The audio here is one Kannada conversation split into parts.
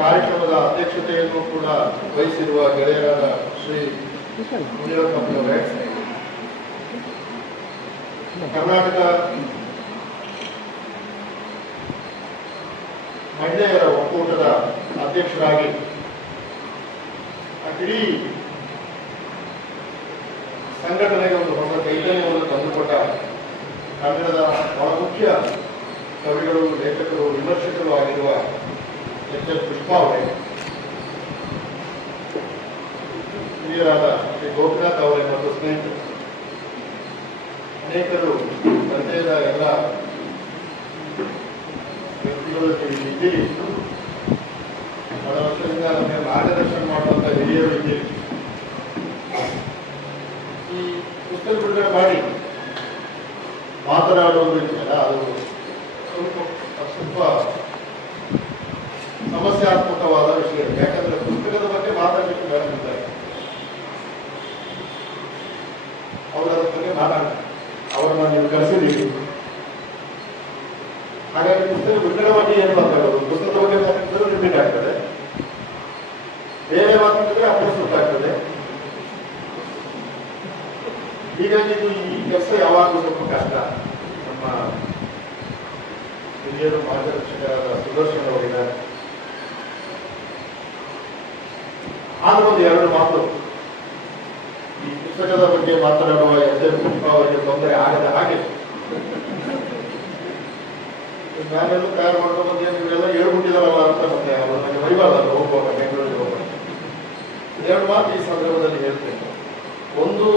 ಕಾರ್ಯಕ್ರಮದ ಅಧ್ಯಕ್ಷತೆಯನ್ನು ಕೂಡ ವಹಿಸಿರುವ ಗೆಳೆಯರಾದ ಶ್ರೀ ಮುನಿರತ್ನಪ್ಪನವರೇ, ಕರ್ನಾಟಕ ಮಹಿಳೆಯರ ಒಕ್ಕೂಟದ ಅಧ್ಯಕ್ಷರಾಗಿ ಇಡೀ ಸಂಘಟನೆಗೆ ಒಂದು ಹೊಸ ಚೈತನ್ಯವನ್ನು ತಂದುಕೊಟ್ಟ ಕನ್ನಡದ ಬಹಳ ಮುಖ್ಯ ಕವಿಗಳು, ಲೇಖಕರು, ವಿಮರ್ಶಕರು ಆಗಿರುವ ಎಚ್ ಎಲ್ ಪುಷ್ಪಾ ಅವರೇ, ಹಿರಿಯರಾದ ಶ್ರೀ ಗೋಪಿನಾಥ್ ಅವರೇ ಮತ್ತು ಸ್ನೇಹಿತರು, ಅನೇಕರು ಪರಿಚಯದ ಎಲ್ಲ ವ್ಯಕ್ತಿಗಳು ಇದ್ದೀರಿ. ಬಹಳ ವರ್ಷದಿಂದ ನಮಗೆ ಮಾರ್ಗದರ್ಶನ ಮಾಡುವಂತ ಹಿರಿಯರು ಇದ್ದೀರಿ. ಈ ಪುಸ್ತಕ ಬಿಡುಗಡೆ ಮಾಡಿ ಮಾತನಾಡುವುದು ಇದೆಯಲ್ಲ, ಅದು ಸ್ವಲ್ಪ ಸಮಸ್ಯಾತ್ಮಕವಾದ ವಿಷಯ. ಯಾಕಂದ್ರೆ ಪುಸ್ತಕದ ಬಗ್ಗೆ ಮಾತಾಡಲಿಕ್ಕೆ ಬೇಡಂತಾರೆ, ಅವರ ಬಗ್ಗೆ ಮಾತಾಡ್ತಾರೆ, ಅವರನ್ನ ನೀವು ಕರೆಸಿದ್ದೀರಿ. ಹಾಗಾಗಿ ಪುಸ್ತಕ ಬಿಡುಗಡೆ ಮಾಡಿ ಏನು ಮಾತಾಡೋದು? ಪುಸ್ತಕದ ಬಗ್ಗೆ ಮಾತಾಡಿದ್ರೆ ರಿಪೀಟ್ ಆಗ್ತದೆ, ಬೇರೆ ಮಾತಾಡಿದ್ರೆ ಅಪ್ರಸ್ತುತ ಆಗ್ತದೆ. ಹೀಗಾಗಿ ಈ ಕೆಲಸ ಯಾವಾಗಲೂ ಸ್ವಲ್ಪ ಕಷ್ಟ. ನಮ್ಮ ಹಿರಿಯರು ಮಾರ್ಗದರ್ಶಕರಾದ ಸುದರ್ಶನ್ ಅವರಿದ್ದಾರೆ. ಆದ್ರೂ ಒಂದು ಎರಡು ಮಾತು ಈ ಪುಸ್ತಕದ ಬಗ್ಗೆ ಮಾತನಾಡುವ ಎಸ್ ಎಲ್ ಪುಷ್ಪಾ ಅವರಿಗೆ ತೊಂದರೆ ಆಗದ ಹಾಗೆ ನಾನೆಲ್ಲ ತಯಾರು ಮಾಡ್ಕೊಂಡು ಬಂದು ನೀವೆಲ್ಲ ಹೇಳ್ಬಿಟ್ಟಿದಾರಲ್ಲ ಅಂತ ಮತ್ತೆ ಅವರು ನನಗೆ ಬೈಬಾರ್ದಲ್ಲ ಹೋಗುವಾಗ, ಬೆಂಗಳೂರಿಗೆ ಹೋಗುವಾಗ. ಎರಡು ಮಾತು ಈ ಸಂದರ್ಭದಲ್ಲಿ ಹೇಳ್ತೇನೆ. ಒಂದು,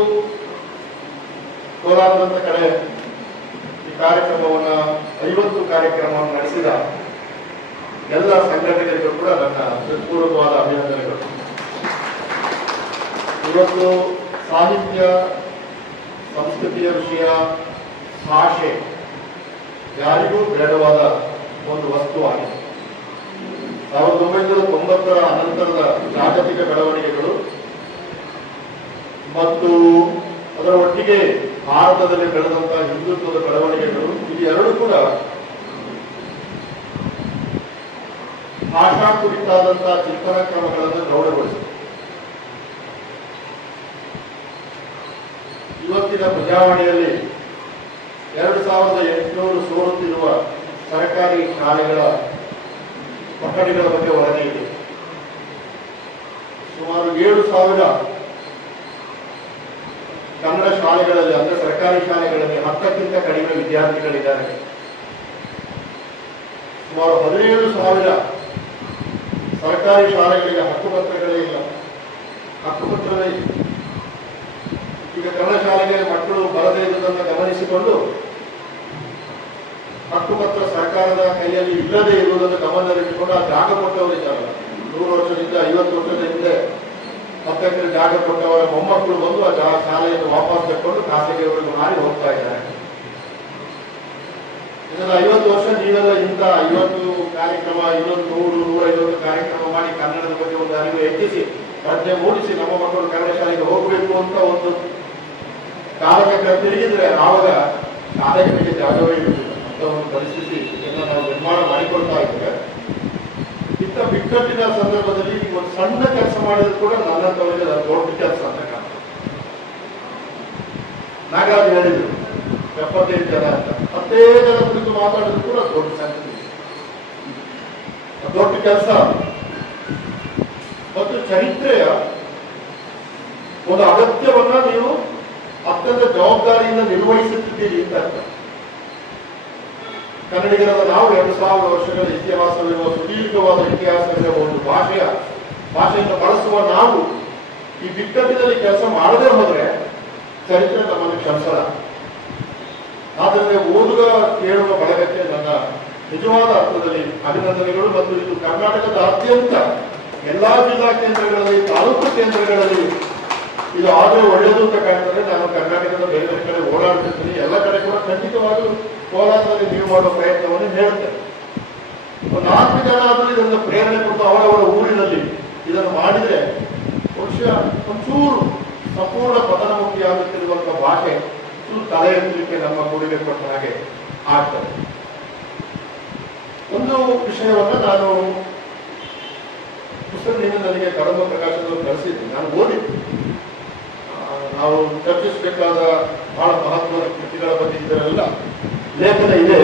ಕೋಲಾರದಂತ ಕಡೆ ಈ ಕಾರ್ಯಕ್ರಮವನ್ನ 50 ಕಾರ್ಯಕ್ರಮವನ್ನು ನಡೆಸಿದ ಎಲ್ಲ ಸಂಘಟನೆಗಳಿಗೂ ಕೂಡ ನನ್ನ ಹೃತ್ಪೂರ್ವಕವಾದ ಅಭಿನಂದನೆಗಳು. ಇವತ್ತು ಸಾಹಿತ್ಯ, ಸಂಸ್ಕೃತಿಯ ವಿಷಯ, ಭಾಷೆ ಯಾರಿಗೂ ಬೇಡವಾದ ಒಂದು ವಸ್ತುವಾಗಿದೆ. 1990ರ ಅನಂತರದ ಜಾಗತಿಕ ಬೆಳವಣಿಗೆಗಳು ಮತ್ತು ಅದರ ಒಟ್ಟಿಗೆ ಭಾರತದಲ್ಲಿ ಬೆಳೆದಂತಹ ಹಿಂದುತ್ವದ ಬೆಳವಣಿಗೆಗಳು, ಇದು ಎರಡು ಕೂಡ ಭಾಷಾ ಕುರಿತಾದಂತಹ ಚಿಂತನಾ ಕ್ರಮಗಳನ್ನು ಗೌರವಗೊಳಿಸಿದೆ. ಇವತ್ತಿನ ಪ್ರಜಾವಾಣಿಯಲ್ಲಿ 2800 ಸೋರುತ್ತಿರುವ ಸರ್ಕಾರಿ ಶಾಲೆಗಳ ಕೊಠಡಿಗಳ ಬಗ್ಗೆ ವರದಿ ಇದೆ. ಸುಮಾರು 7000 ಕನ್ನಡ ಶಾಲೆಗಳಲ್ಲಿ, ಅಂದ್ರೆ ಸರ್ಕಾರಿ ಶಾಲೆಗಳಲ್ಲಿ 10ಕ್ಕಿಂತ ಕಡಿಮೆ ವಿದ್ಯಾರ್ಥಿಗಳಿದ್ದಾರೆ. ಸುಮಾರು 17,000 ಸರ್ಕಾರಿ ಶಾಲೆಗಳಿಗೆ ಹಕ್ಕುಪತ್ರಗಳೇ ಇಲ್ಲ. ಹಕ್ಕುಪತ್ರವೇ ಇಲ್ಲ. ಈಗ ಕನ್ನಡ ಶಾಲೆಗೆ ಮಕ್ಕಳು ಬರದೇ ಇರುವುದನ್ನು ಗಮನಿಸಿಕೊಂಡು ಹಕ್ಕುಪತ್ರ ಸರ್ಕಾರದ ಕೈಯಲ್ಲಿ ಇಲ್ಲದೆ ಇರುವುದನ್ನು ಗಮನದಲ್ಲಿಟ್ಟುಕೊಂಡು ಆ ಜಾಗ ಕೊಟ್ಟವರಿದ್ದಾರಲ್ಲ, 100 ವರ್ಷದಿಂದ 50 ವರ್ಷದ ಹಿಂದೆ 10 ಎಕರೆ ಜಾಗ ಕೊಟ್ಟವರ ಮೊಮ್ಮಕ್ಕಳು ಬಂದು ಆ ಶಾಲೆಯನ್ನು ವಾಪಸ್ ತಕ್ಕೊಂಡು ಖಾಸಗಿಯವರಿಗೆ ಮಾರಿ ಹೋಗ್ತಾ ಇದ್ದಾರೆ. ಇದನ್ನ 50 ವರ್ಷ ನೀವೆಲ್ಲ ಇಂಥ 50 ಕಾರ್ಯಕ್ರಮ, 100-150 ಕಾರ್ಯಕ್ರಮ ಮಾಡಿ ಕನ್ನಡದ ಬಗ್ಗೆ ಒಂದು ಅರಿವು ಹೆಚ್ಚಿಸಿ, ಪ್ರಜ್ಞೆ ಮೂಡಿಸಿ ನಮ್ಮ ಮಕ್ಕಳು ಕನ್ನಡ ಶಾಲೆಗೆ ಹೋಗಬೇಕು ಅಂತ ಒಂದು ಕಾಲಚಕ್ರ ತಿರುಗಿದ್ರೆ ಆವಾಗ ಶಾಲೆಗಳಿಗೆ ಜಾಗವೇ ಇರುವುದಿಲ್ಲ ಅಂತ ಒಂದು ಪರಿಸ್ಥಿತಿಯನ್ನ ನಾವು ನಿರ್ಮಾಣ ಮಾಡಿಕೊಳ್ತಾ ಇದ್ದೇವೆ. ಇಂಥ ಬಿಕ್ಕಟ್ಟಿನ ಸಂದರ್ಭದಲ್ಲಿ ಒಂದು ಸಣ್ಣ ಕೆಲಸ ಮಾಡಿದ್ರು ಕೂಡ ನನ್ನಂತವರಿಗೆ ದೊಡ್ಡ ಕೆಲಸ ಅಂತ ಕಾಣ್ತದೆ. ನಾಗರಾಜ್ ಹೇಳಿದ್ರು 75 ಜನ ಅಂತ, 10 ಜನ ಕುರಿತು ಮಾತಾಡಿದ್ರು ಕೂಡ ದೊಡ್ಡ ಸಂಖ್ಯೆ, ದೊಡ್ಡ ಕೆಲಸ. ಮತ್ತು ಚರಿತ್ರೆಯ ಒಂದು ಅಗತ್ಯವನ್ನ ನೀವು ಅತ್ಯಂತ ಜವಾಬ್ದಾರಿಯಿಂದ ನಿರ್ವಹಿಸುತ್ತಿದ್ದೀರಿ ಅಂತ ಅರ್ಥ. ಕನ್ನಡಿಗರಾದ ನಾವು 2000 ವರ್ಷಗಳ ಇತಿಹಾಸವಿರುವ, ಸುದೀರ್ಘವಾದ ಇತಿಹಾಸವಿರುವ ಒಂದು ಭಾಷೆಯನ್ನು ಬಳಸುವ ನಾವು ಈ ಬಿಕ್ಕಟ್ಟಿನಲ್ಲಿ ಕೆಲಸ ಮಾಡದೆ ಹೋದ್ರೆ ಚರಿತ್ರೆ ನಮ್ಮನ್ನು ಕ್ಷಮಿಸಲ್ಲ. ಆದ್ದರಿಂದ ಓದುಗ ಕೇಳುವ ಬಳಗಕ್ಕೆ ನನ್ನ ನಿಜವಾದ ಅರ್ಥದಲ್ಲಿ ಅಭಿನಂದನೆಗಳು. ಮತ್ತು ಇದು ಕರ್ನಾಟಕದಾದ್ಯಂತ ಎಲ್ಲಾ ಜಿಲ್ಲಾ ಕೇಂದ್ರಗಳಲ್ಲಿ, ತಾಲೂಕು ಕೇಂದ್ರಗಳಲ್ಲಿ ಇದು ಆದರೆ ಒಳ್ಳೆಯದು ಅಂತ ಕಾಣ್ತದೆ. ನಾನು ಕರ್ನಾಟಕದ ಬೇರೆ ಬೇರೆ ಕಡೆ ಓಡಾಡ್ತಿರ್ತೀನಿ, ಎಲ್ಲ ಕಡೆ ಕೂಡ ಖಂಡಿತವಾಗಲೂ ಕೋಲಾರದಲ್ಲಿ ನೀವು ಮಾಡುವ ಪ್ರಯತ್ನವನ್ನು ಹೇಳುತ್ತೇನೆ. 4 ಜನ ಆದರೂ ಇದನ್ನು ಪ್ರೇರಣೆ ಕೊಟ್ಟು ಅವರವರ ಊರಿನಲ್ಲಿ ಇದನ್ನು ಮಾಡಿದ್ರೆ ಬಹುಶಃ ಒಂಚೂರು ಸಂಪೂರ್ಣ ಪತನಮುಖಿಯಾಗುತ್ತಿರುವಂತಹ ಭಾಷೆ ಚೂರು ತಲೆ ಎತ್ತಲಿಕ್ಕೆ ನಮ್ಮ ಕೊಡುಗೆ ಕೊಟ್ಟ ಹಾಗೆ ಆಗ್ತದೆ. ಒಂದು ವಿಷಯವನ್ನ ನಾನು ಕಳಿಸಿದ್ದೀನಿ, ನಾನು ಓದಿದ್ದೆ. ನಾವು ಚರ್ಚಿಸಬೇಕಾದ ಬಹಳ ಮಹತ್ವದ ಕೃತಿಗಳ ಬಗ್ಗೆ ಇದರೆಲ್ಲ ಲೇಖನ ಇದೆ,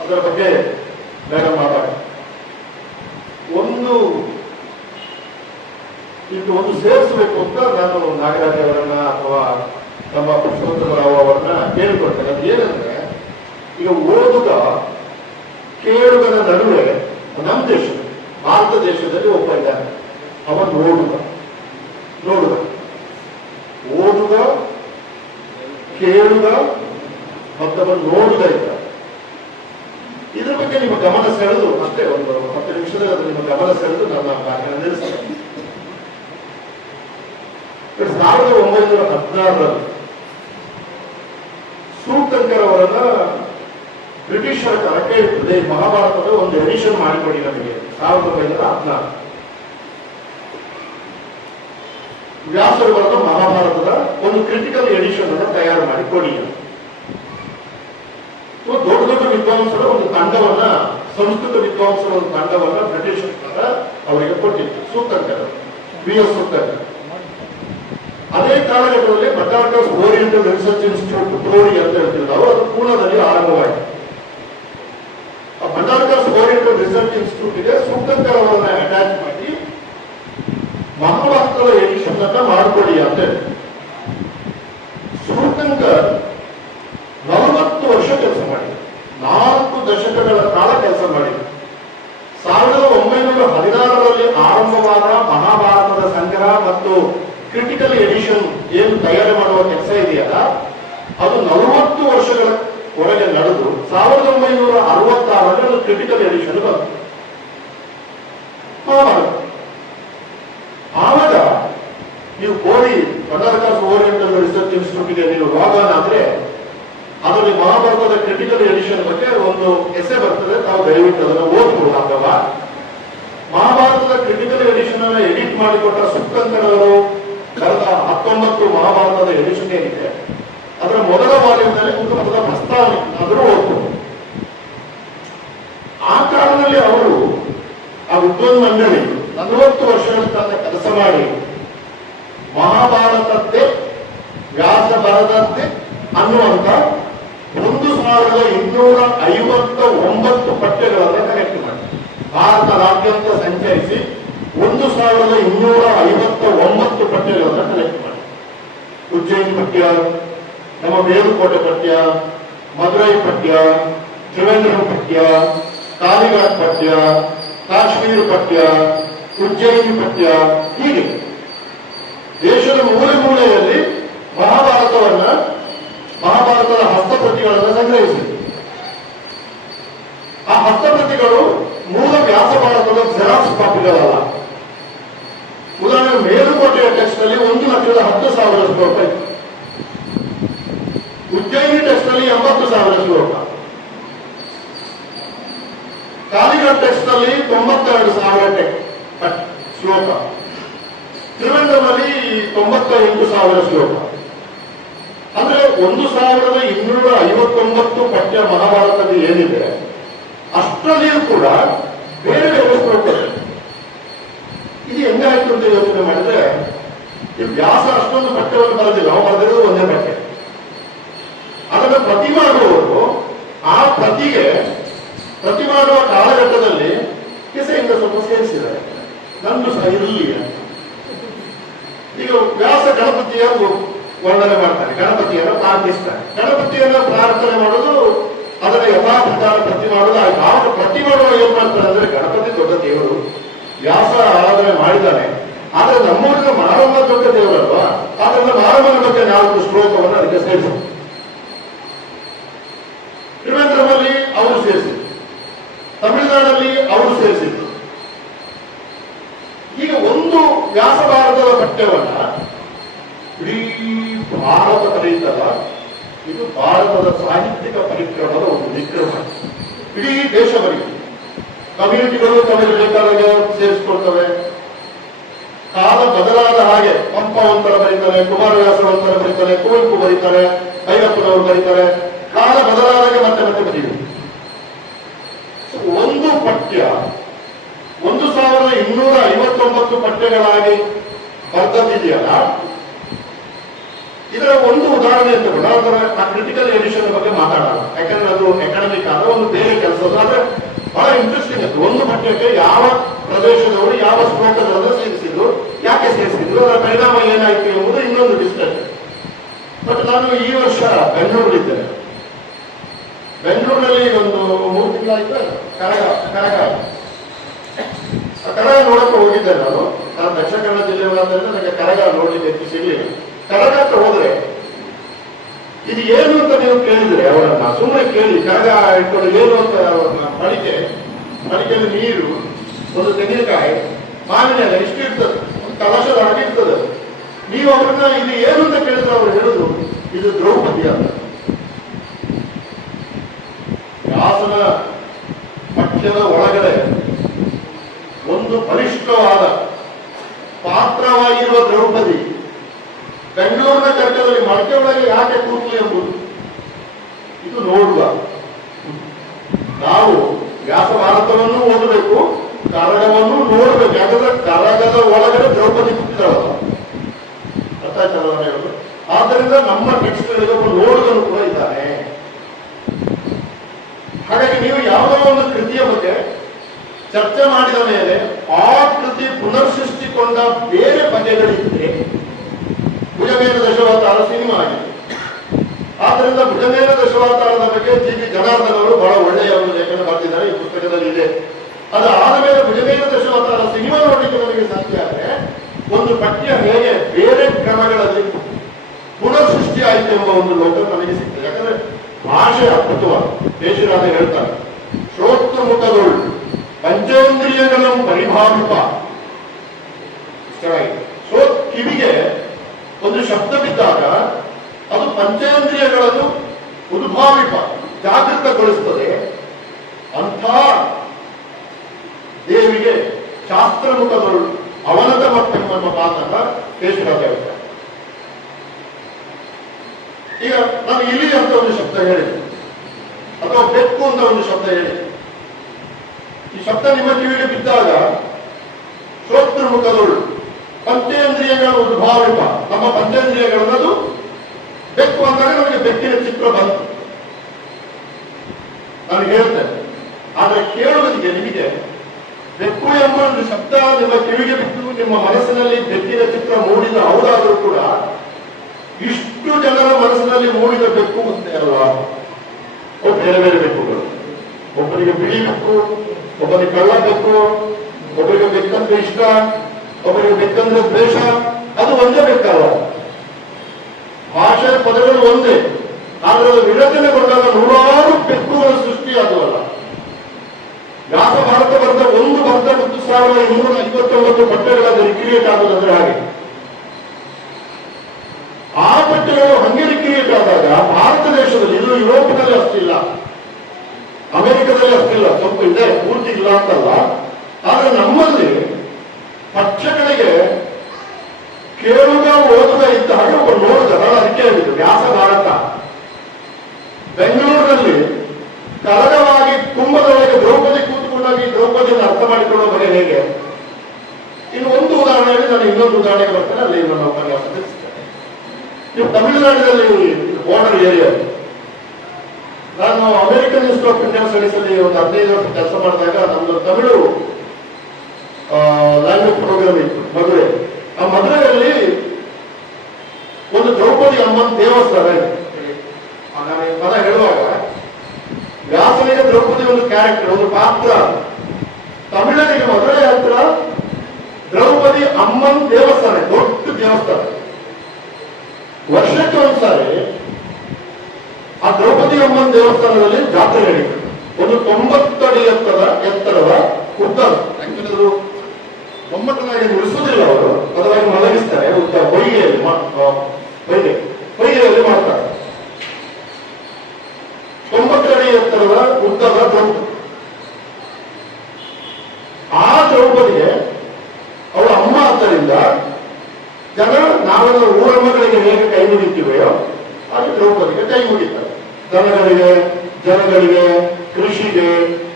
ಅದರ ಬಗ್ಗೆ ಮೇಡಮ್ ಮಾತಾಡಿ. ಒಂದು ಸೇರಿಸಬೇಕು ಅಂತ ನಾನು ನಾಗರಾಜ್ ಅವರನ್ನ ಅಥವಾ ನಮ್ಮ ಪುರುಷೋತ್ತಮರಾವ್ ಅವರನ್ನ ಕೇಳಿಕೊಡ್ತೇನೆ. ಅದು ಏನಂದ್ರೆ, ಈಗ ಓದುಗ ಕೇಳುಗನ ನಡುವೆ ನಮ್ಮ ದೇಶದಲ್ಲಿ, ಭಾರತ ದೇಶದಲ್ಲಿ ಒಬ್ಬ ಇದ್ದಾನೆ, ಅವ ನೋಡುಗ. ಓದುಗ, ಕೇಳುಗ ಮತ್ತವ ನೋಡುಗ ಇದ್ದ. ಇದ್ರ ಬಗ್ಗೆ ನಿಮ್ಮ ಗಮನ ಸೆಳೆದು, ಅಷ್ಟೇ ಒಂದು 10 ನಿಮಿಷದಲ್ಲಿ ಅದು ನಿಮ್ಮ ಗಮನ ಸೆಳೆದು ನನ್ನ ಭಾಷಣ ನಿಲ್ಲಿಸ್ತೇನೆ. 1916ರಲ್ಲಿ ಸೂರ್ತಂಕರ್ ಅವರನ್ನ ಬ್ರಿಟಿಷರ ಕರಕ್ಕೆ ಇರ್ತದೆ, ಮಹಾಭಾರತದ ಒಂದು ಎಡಿಷನ್ ಮಾಡಿಕೊಡಿ ನಮಗೆ. 1916 ವ್ಯಾಸರು ಬರೆದ ಮಹಾಭಾರತದ ಒಂದು ಕ್ರಿಟಿಕಲ್ ಎಡಿಷನ್ ಅನ್ನು ತಯಾರು ಮಾಡಿ ಕೊಡಿ. ದೊಡ್ಡ ದೊಡ್ಡ ವಿದ್ವಾಂಸರ ಒಂದು ತಂಡವನ್ನ, ಸಂಸ್ಕೃತ ವಿದ್ವಾಂಸರ ಒಂದು ತಂಡವನ್ನ ಬ್ರಿಟಿಷರ ಅವರಿಗೆ ಕೊಟ್ಟಿತ್ತು ಸೂರ್ತಂಕರ್, BS ಸೂರ್ತಂಕರ್. ಅದೇ ಕಾಲಘಟ್ಟದಲ್ಲಿ ಮಡ್ರಾಸ್ ಓರಿಯೆಂಟಲ್ ರಿಸರ್ಚ್ ಇನ್ಸ್ಟಿಟ್ಯೂಟ್ ಪ್ರೋಡಿ ಅಂತ ಹೇಳ್ತೀವಿ ನಾವು, ಅದು ಪೂನಾದಲ್ಲಿ ಆರಂಭವಾಯಿತು. ಆ ಮಡ್ರಾಸ್ ಓರಿಯೆಂಟಲ್ ರಿಸರ್ಚ್ ಇನ್ಸ್ಟಿಟ್ಯೂಟ್ಗೆ ಸೂರ್ತಂಕರ್ ಅವರನ್ನ ಅಟ್ಯಾಚ್ ಮಾಡಿ ಮಹಾಭಾರತದ ಎಡಿಷನ್ ಅನ್ನ ಮಾಡಿಕೊಡಿ ಅಂತ ಹೇಳಿ. ಸೂರ್ತಂಕರ್ 40 ವರ್ಷ ಕೆಲಸ ಮಾಡಿದ್ರು, 4 ದಶಕಗಳ ಕಾಲ ಕೆಲಸ ಮಾಡಿದ್ರು. 1916ರಲ್ಲಿ ಆರಂಭವಾದ ಮಹಾಭಾರತದ ಸಂಗ್ರಹ ಮತ್ತು ಕ್ರಿಟಿಕಲ್ ಎಡಿಷನ್ ಏನು ತಯಾರಿ ಮಾಡುವ ಕೆಲಸ ಇದೆಯಲ್ಲ, ಅದು 40 ವರ್ಷಗಳ ಒಳಗೆ ನಡೆದು 1966ರಲ್ಲಿ ಅದು ಕ್ರಿಟಿಕಲ್ ಎಡಿಷನ್ ಬಂತು ಮಹಾಭಾರತ. ಆವಾಗ ನೀವು ಮಡ್ರಾಸ್ ಓರಿಯೆಂಟಲ್ ರಿಸರ್ಚ್ ಇನ್ಸ್ಟಿಟ್ಯೂಟ್ಗೆ ನೀವು ಲಾಗಾನ್ ಆದ್ರೆ ಅದರಲ್ಲಿ ಮಹಾಭಾರತದ ಕ್ರಿಟಿಕಲ್ ಎಡಿಷನ್ ಬಗ್ಗೆ ಒಂದು ಎಸೆ ಬರ್ತದೆ, ತಾವು ದಯವಿಟ್ಟು ಅದನ್ನು ಓದ್ಬೋದು. ಅಥವಾ ಮಹಾಭಾರತದ ಕ್ರಿಟಿಕಲ್ ಎಡಿಷನ್ ಅನ್ನ ಎಡಿಟ್ ಮಾಡಿಕೊಟ್ಟ ಸೂರ್ತಂಕರ್ ಅವರು ಕಳೆದ 19 ಮಹಾಭಾರತದ ಎಡಿಷನ್ ಏನಿದೆ, ಅದರ ಮೊದಲ ವಾಲ್ಯೂಮ್ನಲ್ಲಿ ಮುಖಪದ ಪ್ರಸ್ತಾವನೆ ಆದರೂ ಓದ್ಬೋದು. ಆ ಕಾಲದಲ್ಲಿ ಅವರು ಆ ವಿದ್ವಾನ್ ಮಂಡಳಿ 40 ವರ್ಷಗಳ ಕಾಲ ಕೆಲಸ ಮಾಡಿ ಮಹಾಭಾರತದ್ದೇ ವ್ಯಾಸ ಬರದದ್ದೇ ಅನ್ನುವಂತ 1259 ಪಠ್ಯಗಳನ್ನು ಕಲೆಕ್ಟ್ ಮಾಡಿ ಭಾರತದಾದ್ಯಂತ ಸಂಚರಿಸಿ 1259 ಪಠ್ಯಗಳನ್ನು ಕಲೆಕ್ಟ್ ಮಾಡಿ. ಉಜ್ಜಯಿನಿ ಪಠ್ಯ, ನಮ್ಮ ಮೇಲುಕೋಟೆ ಪಠ್ಯ, ಮದುರೈ ಪಠ್ಯ, ತ್ರಿವೇಂದ್ರಂ ಪಠ್ಯ, ಕಾಲಿಘಾಟ್ ಪಠ್ಯ, ಕಾಶ್ಮೀರ ಪಠ್ಯ, ಉಜ್ಜಯಿನಿ ಪಠ್ಯ, ಹೀಗೆ ದೇಶದ ಮೂಲೆ ಮೂಲೆಯಲ್ಲಿ ಮಹಾಭಾರತದ ಹಸ್ತಪ್ರತಿಗಳನ್ನು ಸಂಗ್ರಹಿಸಿ. ಆ ಹಸ್ತಪ್ರತಿಗಳು ಮೂಲ ವ್ಯಾಸ ಭಾರತದ ಜೆರಾಕ್ಸ್ ಕಾಪಿಗಳಲ್ಲ. ಉದಾಹರಣೆ, ಮೇಲುಕೋಟೆಯ ಟೆಕ್ಸ್ಟ್ ನಲ್ಲಿ 1,10,000 ಶ್ಲೋಕ ಇತ್ತು. ಉಜ್ಜಯಿನಿ ಟೆಕ್ಸ್ಟ್ ನಲ್ಲಿ 80,000 ಶ್ಲೋಕ, ಕಾಲಿಘಾಟ್ ಟೆಕ್ಸ್ಟ್ ನಲ್ಲಿ 92,000 ಶ್ಲೋಕ, ತ್ರಿವೇಂದ್ರದಲ್ಲಿ 98,000 ಶ್ಲೋಕ. ಅಂದ್ರೆ 1,259 ಪಠ್ಯ ಮಹಾಭಾರತದ ಏನಿದೆ ಅಷ್ಟರಲ್ಲಿಯೂ ಕೂಡ ಬೇರೆ ಬೇರೆ ಶ್ಲೋಕ. ಇದು ಹೆಂಗಾಯ್ತು ಅಂತ ಯೋಚನೆ ಮಾಡಿದ್ರೆ, ಈ ವ್ಯಾಸ ಅಷ್ಟೊಂದು ಪಠ್ಯವನ್ನು ಬರೆದಿಲ್ಲ, ನಾವು ಬರೆದಿರೋದು ಒಂದೇ ಪಠ್ಯ. ಅದನ್ನು ಪ್ರತಿ ಮಾಡುವವರು ಆ ಪ್ರತಿ ಮಾಡುವ ಕಾಲಘಟ್ಟದಲ್ಲಿ ಕೆಸೆಯಿಂದ ಸ್ವಲ್ಪ ಸೇರಿಸಿದ್ದಾರೆ, ನಂದು ಸಹ ಇರಲಿ ಅಂತ. ಈಗ ವ್ಯಾಸ ಗಣಪತಿಯ ವರ್ಣನೆ ಮಾಡ್ತಾರೆ, ಗಣಪತಿಯನ್ನು ಪ್ರಾರ್ಥಿಸ್ತಾರೆ. ಗಣಪತಿಯನ್ನು ಪ್ರಾರ್ಥನೆ ಮಾಡೋದು, ಅದರ ಯಥಾಪ್ರಕಾರ ಪ್ರತಿ ಮಾಡೋದು ಆಯ್ತು. ಆಗ ಪ್ರತಿ ಮಾಡುವ ಏನ್ ಮಾಡ್ತಾರೆ ಅಂದ್ರೆ, ಗಣಪತಿ ದೊಡ್ಡ ದೇವರು, ವ್ಯಾಸ ಆರಾಧನೆ ಮಾಡಿದ್ದಾನೆ, ಆದ್ರೆ ನಮ್ಮೂರಿನ ಮಾರಮ್ಮ ದೊಡ್ಡ ದೇವರಲ್ವಾ, ಆದ್ರಿಂದ ಮಾರಮ್ಮನ ಬಗ್ಗೆ 4 ಶ್ಲೋಕವನ್ನು ಅದಕ್ಕೆ ಸೇರಿಸಿದ್ರು. ತ್ರಿವೇಂದ್ರದಲ್ಲಿ ಅವರು ಸೇರಿಸಿದ್ರು, ತಮಿಳುನಾಡಲ್ಲಿ ಅವರು ಸೇರಿಸಿದ್ರು. ಈಗ ಒಂದು ವ್ಯಾಸ ಭಾರತದ ಪಠ್ಯವನ್ನ ಇಡೀ ಭಾರತ ಕಲಿಯುತ್ತಲ್ಲ, ಇದು ಭಾರತದ ಸಾಹಿತ್ಯಿಕ ಪರಿಕ್ರಮದ ಒಂದು ವಿಕ್ರಮ. ಇಡೀ ದೇಶ ಬರೀ ಕಮ್ಯುನಿಟಿಗಳು ತಮಗೆ ಬೇಕಾದಾಗ ಸೇರಿಸಿಕೊಳ್ತವೆ. ಕಾಲ ಬದಲಾದ ಹಾಗೆ ಪಂಪ ಒಂಥರ ಬರೀತಾರೆ, ಕುಮಾರವ್ಯಾಸರು ಒಂಥರ ಬರೀತಾರೆ, ಕುವೆಂಪು ಬರೀತಾರೆ, ಭೈರಪ್ಪನವರು ಬರೀತಾರೆ. ಕಾಲ ಬದಲಾದಾಗೆ ಮತ್ತೆ ಮತ್ತೆ ಬರೀತಾರೆ. ಒಂದು ಪಠ್ಯ 1259 ಪಠ್ಯಗಳಾಗಿ ಬರ್ದಿದೆಯಲ್ಲ, ಇದರ ಒಂದು ಉದಾಹರಣೆ ಅಂತ ಕೂಡ ಅದರ ಆ ಕ್ರಿಟಿಕಲ್ ಎಡಿಷನ್ ಬಗ್ಗೆ ಮಾತಾಡೋಣ. ಯಾಕಂದ್ರೆ ಅದು ಅಕಾಡೆಮಿಕ್ ಆದ ಒಂದು ಬೇರೆ ಕೆಲಸ, ಆದ್ರೆ ಬಹಳ ಇಂಟ್ರೆಸ್ಟಿಂಗ್ ಅದು. ಒಂದು ಪಠ್ಯಕ್ಕೆ ಯಾವ ಪ್ರದೇಶದವರು ಯಾವ ಶ್ಲೋಕದವರನ್ನು ಸೇರಿಸಿದ್ರು, ಯಾಕೆ ಸೇರಿಸಿದ್ರು, ಅದರ ಪರಿಣಾಮ ಏನಾಯ್ತು ಎಂಬುದು ಇನ್ನೊಂದು ಡಿಸ್ಕಷನ್. ಬಟ್ ನಾನು ಈ ವರ್ಷ ಬೆಂಗಳೂರಲ್ಲಿದ್ದೇನೆ. ಬೆಂಗಳೂರಿನಲ್ಲಿ ಒಂದು 3 ತಿಂಗಳಾಯ್ತು ಕರಗ ನೋಡಕ್ಕೆ ಹೋಗಿದ್ದೆ. ನಾನು ದಕ್ಷಿಣ ಕನ್ನಡ ಜಿಲ್ಲೆಯವರಾದ್ರಿಂದ ನನಗೆ ಕರಗ ನೋಡ್ಲಿಕ್ಕೆ ಹೆಚ್ಚು ಸಿಗ್ಲಿಲ್ಲ. ಕರಗ ಹತ್ರ ಹೋದ್ರೆ ಇದು ಏನು ಅಂತ ನೀವು ಕೇಳಿದ್ರೆ ಅವರನ್ನ ಸುಮ್ಮನೆ ಕೇಳಿ, ಕರಗ ಇಟ್ಕೊಂಡು ಏನು ಅಂತ ಮಡಿಕೆಯಲ್ಲಿ ನೀರು, ಒಂದು ತೆಂಗಿನಕಾಯಿ, ಮಾವಿನ ಎಲೆ ಇಷ್ಟು ಇರ್ತದೆ, ಒಂದು ಕಲಶದ ಹಾಗೆ ಇರ್ತದೆ. ನೀವು ಅವರನ್ನ ಇದು ಏನು ಅಂತ ಕೇಳಿದ್ರೆ ಅವರು ಹೇಳುದು ಇದು ದ್ರೌಪದಿ ಅಂತ. ವ್ಯಾಸನ ಪಠ್ಯದ ಒಳಗಡೆ ಒಂದು ಬಲಿಷ್ಠವಾದ ಪಾತ್ರವಾಗಿರುವ ದ್ರೌಪದಿ ಬೆಂಗಳೂರಿನ ಕರ್ಕದಲ್ಲಿ ಮಡಕೆ ಒಳಗೆ ಯಾಕೆ ಕೂತಲು ಎಂಬುದು ಇದು ನೋಡುವ. ನಾವು ವ್ಯಾಸ ಭಾರತವನ್ನು ಓದಬೇಕು, ಕರಗವನ್ನು ನೋಡಬೇಕು. ಯಾಕಂದ್ರೆ ಕರಗದ ಒಳಗಡೆ ದ್ರೌಪದಿ ಕೂತಿದ್ದಾಳಲ್ಲ, ಅರ್ಥ ಆಯ್ತಲ್ಲ ಹೇಳೋದು. ಆದ್ದರಿಂದ ನಮ್ಮ ಟೆಕ್ಸ್ಟ್ಗಳಿಗೆ ಒಬ್ಬ ನೋಡುಗನು ಕೂಡ ಇದ್ದಾನೆ. ಹಾಗಾಗಿ ನೀವು ಯಾವುದೋ ಒಂದು ಕೃತಿಯ ಬಗ್ಗೆ ಚರ್ಚೆ ಮಾಡಿದ ಮೇಲೆ ಆ ಕೃತಿ ಪುನರ್ಸೃಷ್ಟಿಕೊಂಡ ಬೇರೆ ಬಗೆಗಳಿದ್ರೆ, ಭುಜಮೇನ ದಶಾವತಾರ ಸಿನಿಮಾ ಆಗಿದೆ. ಆದ್ದರಿಂದ ಭುಜಮೇನ ದಶಾವತಾರದ ಬಗ್ಗೆ ಜಿ.ಬಿ. ಜನಾರ್ದನ್ ಅವರು ಬಹಳ ಒಳ್ಳೆಯ ಒಂದು ಲೇಖನ ಬರೆದಿದ್ದಾರೆ, ಈ ಪುಸ್ತಕದಲ್ಲಿ ಇದೆ. ಅದು ಆದಮೇಲೆ ಭುಜಮೇನ ದಶಾವತಾರ ಸಿನಿಮಾ ನೋಡಲಿಕ್ಕೆ ನಮಗೆ ಸಾಧ್ಯ ಆದ್ರೆ ಒಂದು ಪಠ್ಯ ಹೇಗೆ ಬೇರೆ ಕ್ರಮಗಳಲ್ಲಿ ಪುನರ್ಸೃಷ್ಟಿ ಆಯಿತು ಎಂಬ ಒಂದು ಲೋಕ ನಮಗೆ ಸಿಗ್ತದೆ. ಯಾಕಂದ್ರೆ ಭಾಷೆ ಅದ್ಭುತವಾದ. ದೇಶರಾದ ಹೇಳ್ತಾರೆ, ಶ್ರೋತೃಮುಖಗಳು ಪಂಚೇಂದ್ರಿಯಗಳನ್ನು ಪರಿಭಾವಿಪ. ಕಿವಿಗೆ ಒಂದು ಶಬ್ದ ಬಿದ್ದಾಗ ಅದು ಪಂಚೇಂದ್ರಿಯಗಳನ್ನು ಉದ್ಭಾವಿಪ ಜಾಗೃತಗೊಳಿಸುತ್ತದೆ. ಅಂಥ ದೇವಿಗೆ ಶಾಸ್ತ್ರಮುಖಗಳು ಅವನತ ಮಟ್ಟೆಂಬ ಮಾತನ್ನ ಕೇಶರಾಜ ಹೇಳ್ತಾರೆ. ಈಗ ನಾನು ಇಲಿ ಅಂತ ಒಂದು ಶಬ್ದ ಹೇಳಿದೆ, ಅಥವಾ ಬೆಕ್ಕು ಅಂತ ಒಂದು ಶಬ್ದ ಹೇಳಿದೆ. ಈ ಶಬ್ದ ನಿಮ್ಮ ಕಿವಿಗೆ ಬಿದ್ದಾಗ ಶ್ರೋತೃಮುಖದಳು ಪಂಚೇಂದ್ರಿಯಗಳ ಉದ್ಭಾವಿತ, ನಮ್ಮ ಪಂಚೇಂದ್ರಿಯಗಳನ್ನದು ಬೆಕ್ಕು ಅಂದಾಗ ನಮಗೆ ಬೆಕ್ಕಿನ ಚಿತ್ರ ಬಂತು, ನಾನು ಹೇಳ್ತೇನೆ. ಆದ್ರೆ ಕೇಳುವುದಕ್ಕೆ ನಿಮಗೆ ಬೆಕ್ಕು ಎಂಬ ಒಂದು ಶಬ್ದ ನಿಮ್ಮ ಕಿವಿಗೆ ಬಿದ್ದು ನಿಮ್ಮ ಮನಸ್ಸಿನಲ್ಲಿ ಬೆಕ್ಕಿನ ಚಿತ್ರ ಮೂಡಿದ ಹೌದಾದರೂ ಕೂಡ ಇಷ್ಟು ಜನರ ಮನಸ್ಸಿನಲ್ಲಿ ಮೂಡಿದ ಬೆಕ್ಕು ಒಂದೇ ಅಲ್ವಾ? ಬೇರೆ ಬೇರೆ ಬೆಕ್ಕುಗಳು. ಒಬ್ಬರಿಗೆ ಬಿಳಿ ಬೆಕ್ಕು, ಒಬ್ಬರಿಗೆ ಕಳ್ಳ ಬೆಕ್ಕು, ಒಬ್ಬರಿಗೆ ಬೆಕ್ಕಂದ್ರೆ ಇಷ್ಟ, ಒಬ್ಬರಿಗೆ ಬೆಕ್ಕಂದ್ರೆ ದ್ವೇಷ. ಅದು ಒಂದೇ ಬೆಕ್ಕಲ್ಲ. ಭಾಷೆಯ ಪದಗಳು ಒಂದೇ, ಆದ್ರೆ ಅದು ವಿರಚನೆಗೊಂಡಾಗ ನೂರಾರು ಬೆಕ್ಕುಗಳ ಸೃಷ್ಟಿಯಾಗುವಲ್ಲ. ವ್ಯಾಸ ಭಾರತ ಬರೆದ ಒಂದು ಬರ್ಧ 1259 ಪಠ್ಯಗಳಲ್ಲಿ ರಿಕ್ರಿಯೇಟ್ ಆಗುದಂದ್ರೆ ಹಾಗೆ. ಆ ಪಠ್ಯಗಳು ಹಂಗೆ ರಿಕ್ರಿಯೇಟ್ ಆದಾಗ ಭಾರತ ದೇಶದಲ್ಲಿ, ಇದು ಯುರೋಪಿನಲ್ಲಿ ಅಷ್ಟಿಲ್ಲ, ಅಮೆರಿಕದಲ್ಲಿ ಅಷ್ಟಿಲ್ಲ, ಸ್ವಲ್ಪ ಇದೆ, ಪೂರ್ತಿ ಇಲ್ಲ ಅಂತಲ್ಲ. ಆದ್ರೆ ನಮ್ಮಲ್ಲಿ ಪಠ್ಯಗಳಿಗೆ ಕೇಳುಗ ಓದುಗ ಇದ್ದ ಹಾಗೆ ಒಬ್ಬ ನೋಡುಗ. ನಾನು ಅದಕ್ಕೆ ಹೇಳಿದ್ದು ವ್ಯಾಸ ಭಾರತ. ಬೆಂಗಳೂರಿನಲ್ಲಿ ಕರಗವಾಗಿ ಕುಂಭದೊಳಗೆ ದ್ರೌಪದಿ ಕೂತ್ಕೊಂಡಾಗಿ ದ್ರೌಪದಿಯನ್ನು ಅರ್ಥ ಮಾಡಿಕೊಳ್ಳೋ ಬಗೆ ಹೇಗೆ? ಇನ್ನು ಒಂದು ಉದಾಹರಣೆಯಲ್ಲಿ ನಾನು ಇನ್ನೊಂದು ಉದಾಹರಣೆಗೆ ಬರ್ತೇನೆ, ಅಲ್ಲಿ ನನ್ನ ಉಪನ್ಯಾಸ ತಿಳಿಸ್ತೇನೆ. ನೀವು ತಮಿಳುನಾಡಿನಲ್ಲಿ ಬಾರ್ಡರ್ ಏರಿಯಾ, ನಾನು American institute of Indian studies ಅಲ್ಲಿ ಒಂದು 15 ವರ್ಷ ಕೆಲಸ ಮಾಡಿದಾಗ ನಮ್ದು ತಮಿಳು ಲ್ಯಾಂಗ್ವೇಜ್ ಪ್ರೋಗ್ರಾಮ್ ಇತ್ತು ಮದುವೆ. ಆ ಮದುವೆಯಲ್ಲಿ ಒಂದು ದ್ರೌಪದಿ ಅಮ್ಮನ ದೇವಸ್ಥಾನ ಇದೆ. ನಾನು ಈ ಪದ ಹೇಳುವಾಗ ವ್ಯಾಸನಿಗೆ ದ್ರೌಪದಿ ಒಂದು ಕ್ಯಾರೆಕ್ಟರ್, ಒಂದು ಪಾತ್ರ. ತಮಿಳನಿಗೆ ಮದುವೆ ಹತ್ರ ದ್ರೌಪದಿ ಅಮ್ಮನ ದೇವಸ್ಥಾನ, ದೊಡ್ಡ ದೇವಸ್ಥಾನ. ವರ್ಷಕ್ಕೆ ಒಂದ್ಸಾರಿ ಆ ದ್ರೌಪದಿ ಅಮ್ಮನ ದೇವಸ್ಥಾನದಲ್ಲಿ ಜಾತ್ರೆ ನಡೀತು. ಒಂದು 90 ಅಡಿ ಎತ್ತರದ ಉದ್ದ. ಯಾಕಂದ್ರೆ ಬೊಮ್ಮಟನಾಗಿ ಉಳಿಸುವುದಿಲ್ಲ ಅವರು, ಬದಲಾಗಿ ಮಲಗಿಸ್ತಾರೆ. ಉದ್ದ ಹೊಯ್ಗೆಯಲ್ಲಿ ಮಾಡ್ತಾರೆ. 90 ಅಡಿ ಎತ್ತರದ ಉದ್ದದ ದ್ರೌಪದಿ. ಆ ದ್ರೌಪದಿಗೆ ಅವಳ ಅಮ್ಮ ಆದ್ದರಿಂದ ಜನ ನಾವೆಲ್ಲ ಊರಮ್ಮಗಳಿಗೆ ಹೇಗೆ ಕೈ ಮುಗಿತೀವೆಯೋ ಹಾಗೆ ದ್ರೌಪದಿಗೆ ಕೈ ಮುಗಿತಾರೆ. ಜನಗಳಿಗೆ, ಕೃಷಿಗೆ,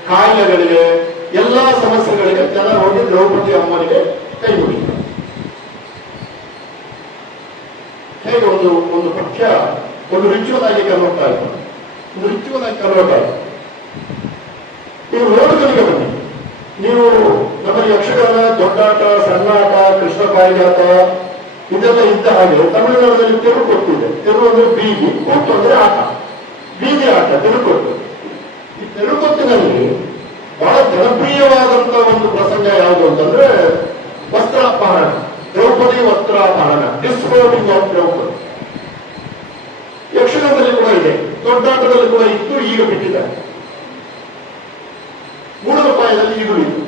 ಕಾಯಿಲೆಗಳಿಗೆ, ಎಲ್ಲಾ ಸಮಸ್ಯೆಗಳಿಗೆ ಜನ ಹೋಗಿ ದ್ರೌಪದಿ ಅಮ್ಮನಿಗೆ ಕೈ ಮುಗಿತಾರೆ. ಹೇಗೆ ಒಂದು ಒಂದು ಪಕ್ಷ ಒಂದು ರಿಚುವಲ್ ಆಗಿ ಕನ್ವರ್ಟ್ ಆಯಿತು, ಒಂದು ರಿಚುವಲ್ ಆಗಿ ಕನ್ವರ್ಟ್ ಆಯಿತು. ನೀವು ನೋಡುಗರಿಗೆ ಬನ್ನಿ, ನೀವು ನಮ್ಮಲ್ಲಿ ಯಕ್ಷಗಾನ, ದೊಡ್ಡಾಟ, ಸಣ್ಣಾಟ, ಕೃಷ್ಣ ಪಾರಿಜಾತ ಇದೆಲ್ಲ ಇದ್ದ ಹಾಗೆ ತಮಿಳುನಾಡಿನಲ್ಲಿ ತೆರುಕೊಟ್ಟು ಇದೆ. ತೆರು ಅಂದ್ರೆ ಬೀದಿ, ಕೊಟ್ಟು ಅಂದ್ರೆ ಆಟ, ಬೀದಿ ಆಟ ತೆರುಕೊಟ್ಟು. ಈ ತೆರುಕೊಟ್ಟಿನಲ್ಲಿ ಬಹಳ ಜನಪ್ರಿಯವಾದಂತಹ ಒಂದು ಪ್ರಸಂಗ ಯಾವುದು ಅಂತಂದ್ರೆ ವಸ್ತ್ರಾಪಹರಣ, ದ್ರೌಪದಿ ವಸ್ತ್ರಾಪಹರಣ, ಡಿಸ್ಪೋರ್ಟಿಂಗ್ ಆಫ್ ದ್ರೌಪದಿ. ಯಕ್ಷಗಾನದಲ್ಲಿ ಕೂಡ ಇದೆ, ದೊಡ್ಡಾಟದಲ್ಲಿ ಕೂಡ ಇತ್ತು, ಈಗ ಬಿಟ್ಟಿದ್ದಾರೆ. ಮೂಡಲಪಾಯದಲ್ಲಿ ಈಗಲೂ ಇತ್ತು,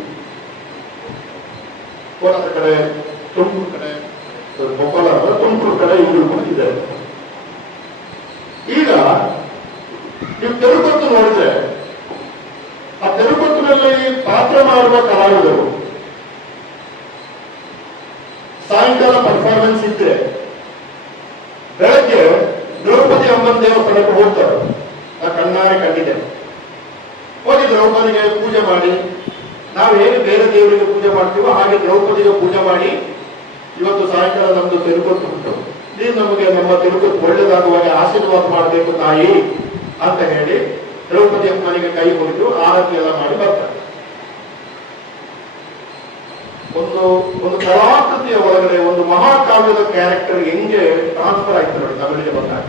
ಕೋಲಾರ ಕಡೆ, ತುಮಕೂರು ಕಡೆ, ಕೋಲಾರ ತುಮಕೂರು ಕಡೆ ಈಗಲೂ ಕೂಡ ಇದೆ. ಈಗ ನೀವು ತೆರುಕೊತ್ತು ನೋಡಿದ್ರೆ ಆ ತೆರುಕೊತ್ತಿನಲ್ಲಿ ಪಾತ್ರ ಮಾಡುವ ಕಲಾವಿದರು ಸಾಯಂಕಾಲ ಪರ್ಫಾರ್ಮೆನ್ಸ್ ಇದ್ರೆ ಬೆಳಗ್ಗೆ ದ್ರೌಪದಿ ಅಮ್ಮನ ದೇವಸ್ಥಾನಕ್ಕೆ ಹೋಗ್ತಾರೆ. ಆ ಕಣ್ಣಾರೆ ಕಂಡಿದೆ. ಹೋಗಿ ದ್ರೌಪದಿಗೆ ಪೂಜೆ ಮಾಡಿ, ನಾವು ಹೇಗೆ ಬೇರೆ ದೇವರಿಗೆ ಪೂಜೆ ಮಾಡ್ತೀವೋ ಹಾಗೆ ದ್ರೌಪದಿಗೆ ಪೂಜೆ ಮಾಡಿ, ಇವತ್ತು ಸಾಯಂಕಾಲ ನಮ್ದು ತಿರುಕೊತ್ತು ಉಂಟು, ನೀನು ನಮಗೆ ನಮ್ಮ ತಿರುಕೊತ್ತು ಒಳ್ಳೇದಾಗುವಾಗ ಆಶೀರ್ವಾದ ಮಾಡಬೇಕು ತಾಯಿ ಅಂತ ಹೇಳಿ ದ್ರೌಪದಿ ಅಮ್ಮನಿಗೆ ಕೈ ಮುಗಿದು ಆರತಿ ಎಲ್ಲ ಮಾಡಿ ಬರ್ತಾರೆ. ಒಂದು ಕಲಾಕೃತಿಯ ಒಳಗಡೆ ಒಂದು ಮಹಾಕಾವ್ಯದ ಕ್ಯಾರೆಕ್ಟರ್ ಹೆಂಗೆ ಟ್ರಾನ್ಸ್ಫರ್ ಆಯ್ತು ನೋಡಿ ತಮಿಳಿಗೆ ಬಂದಾಗ.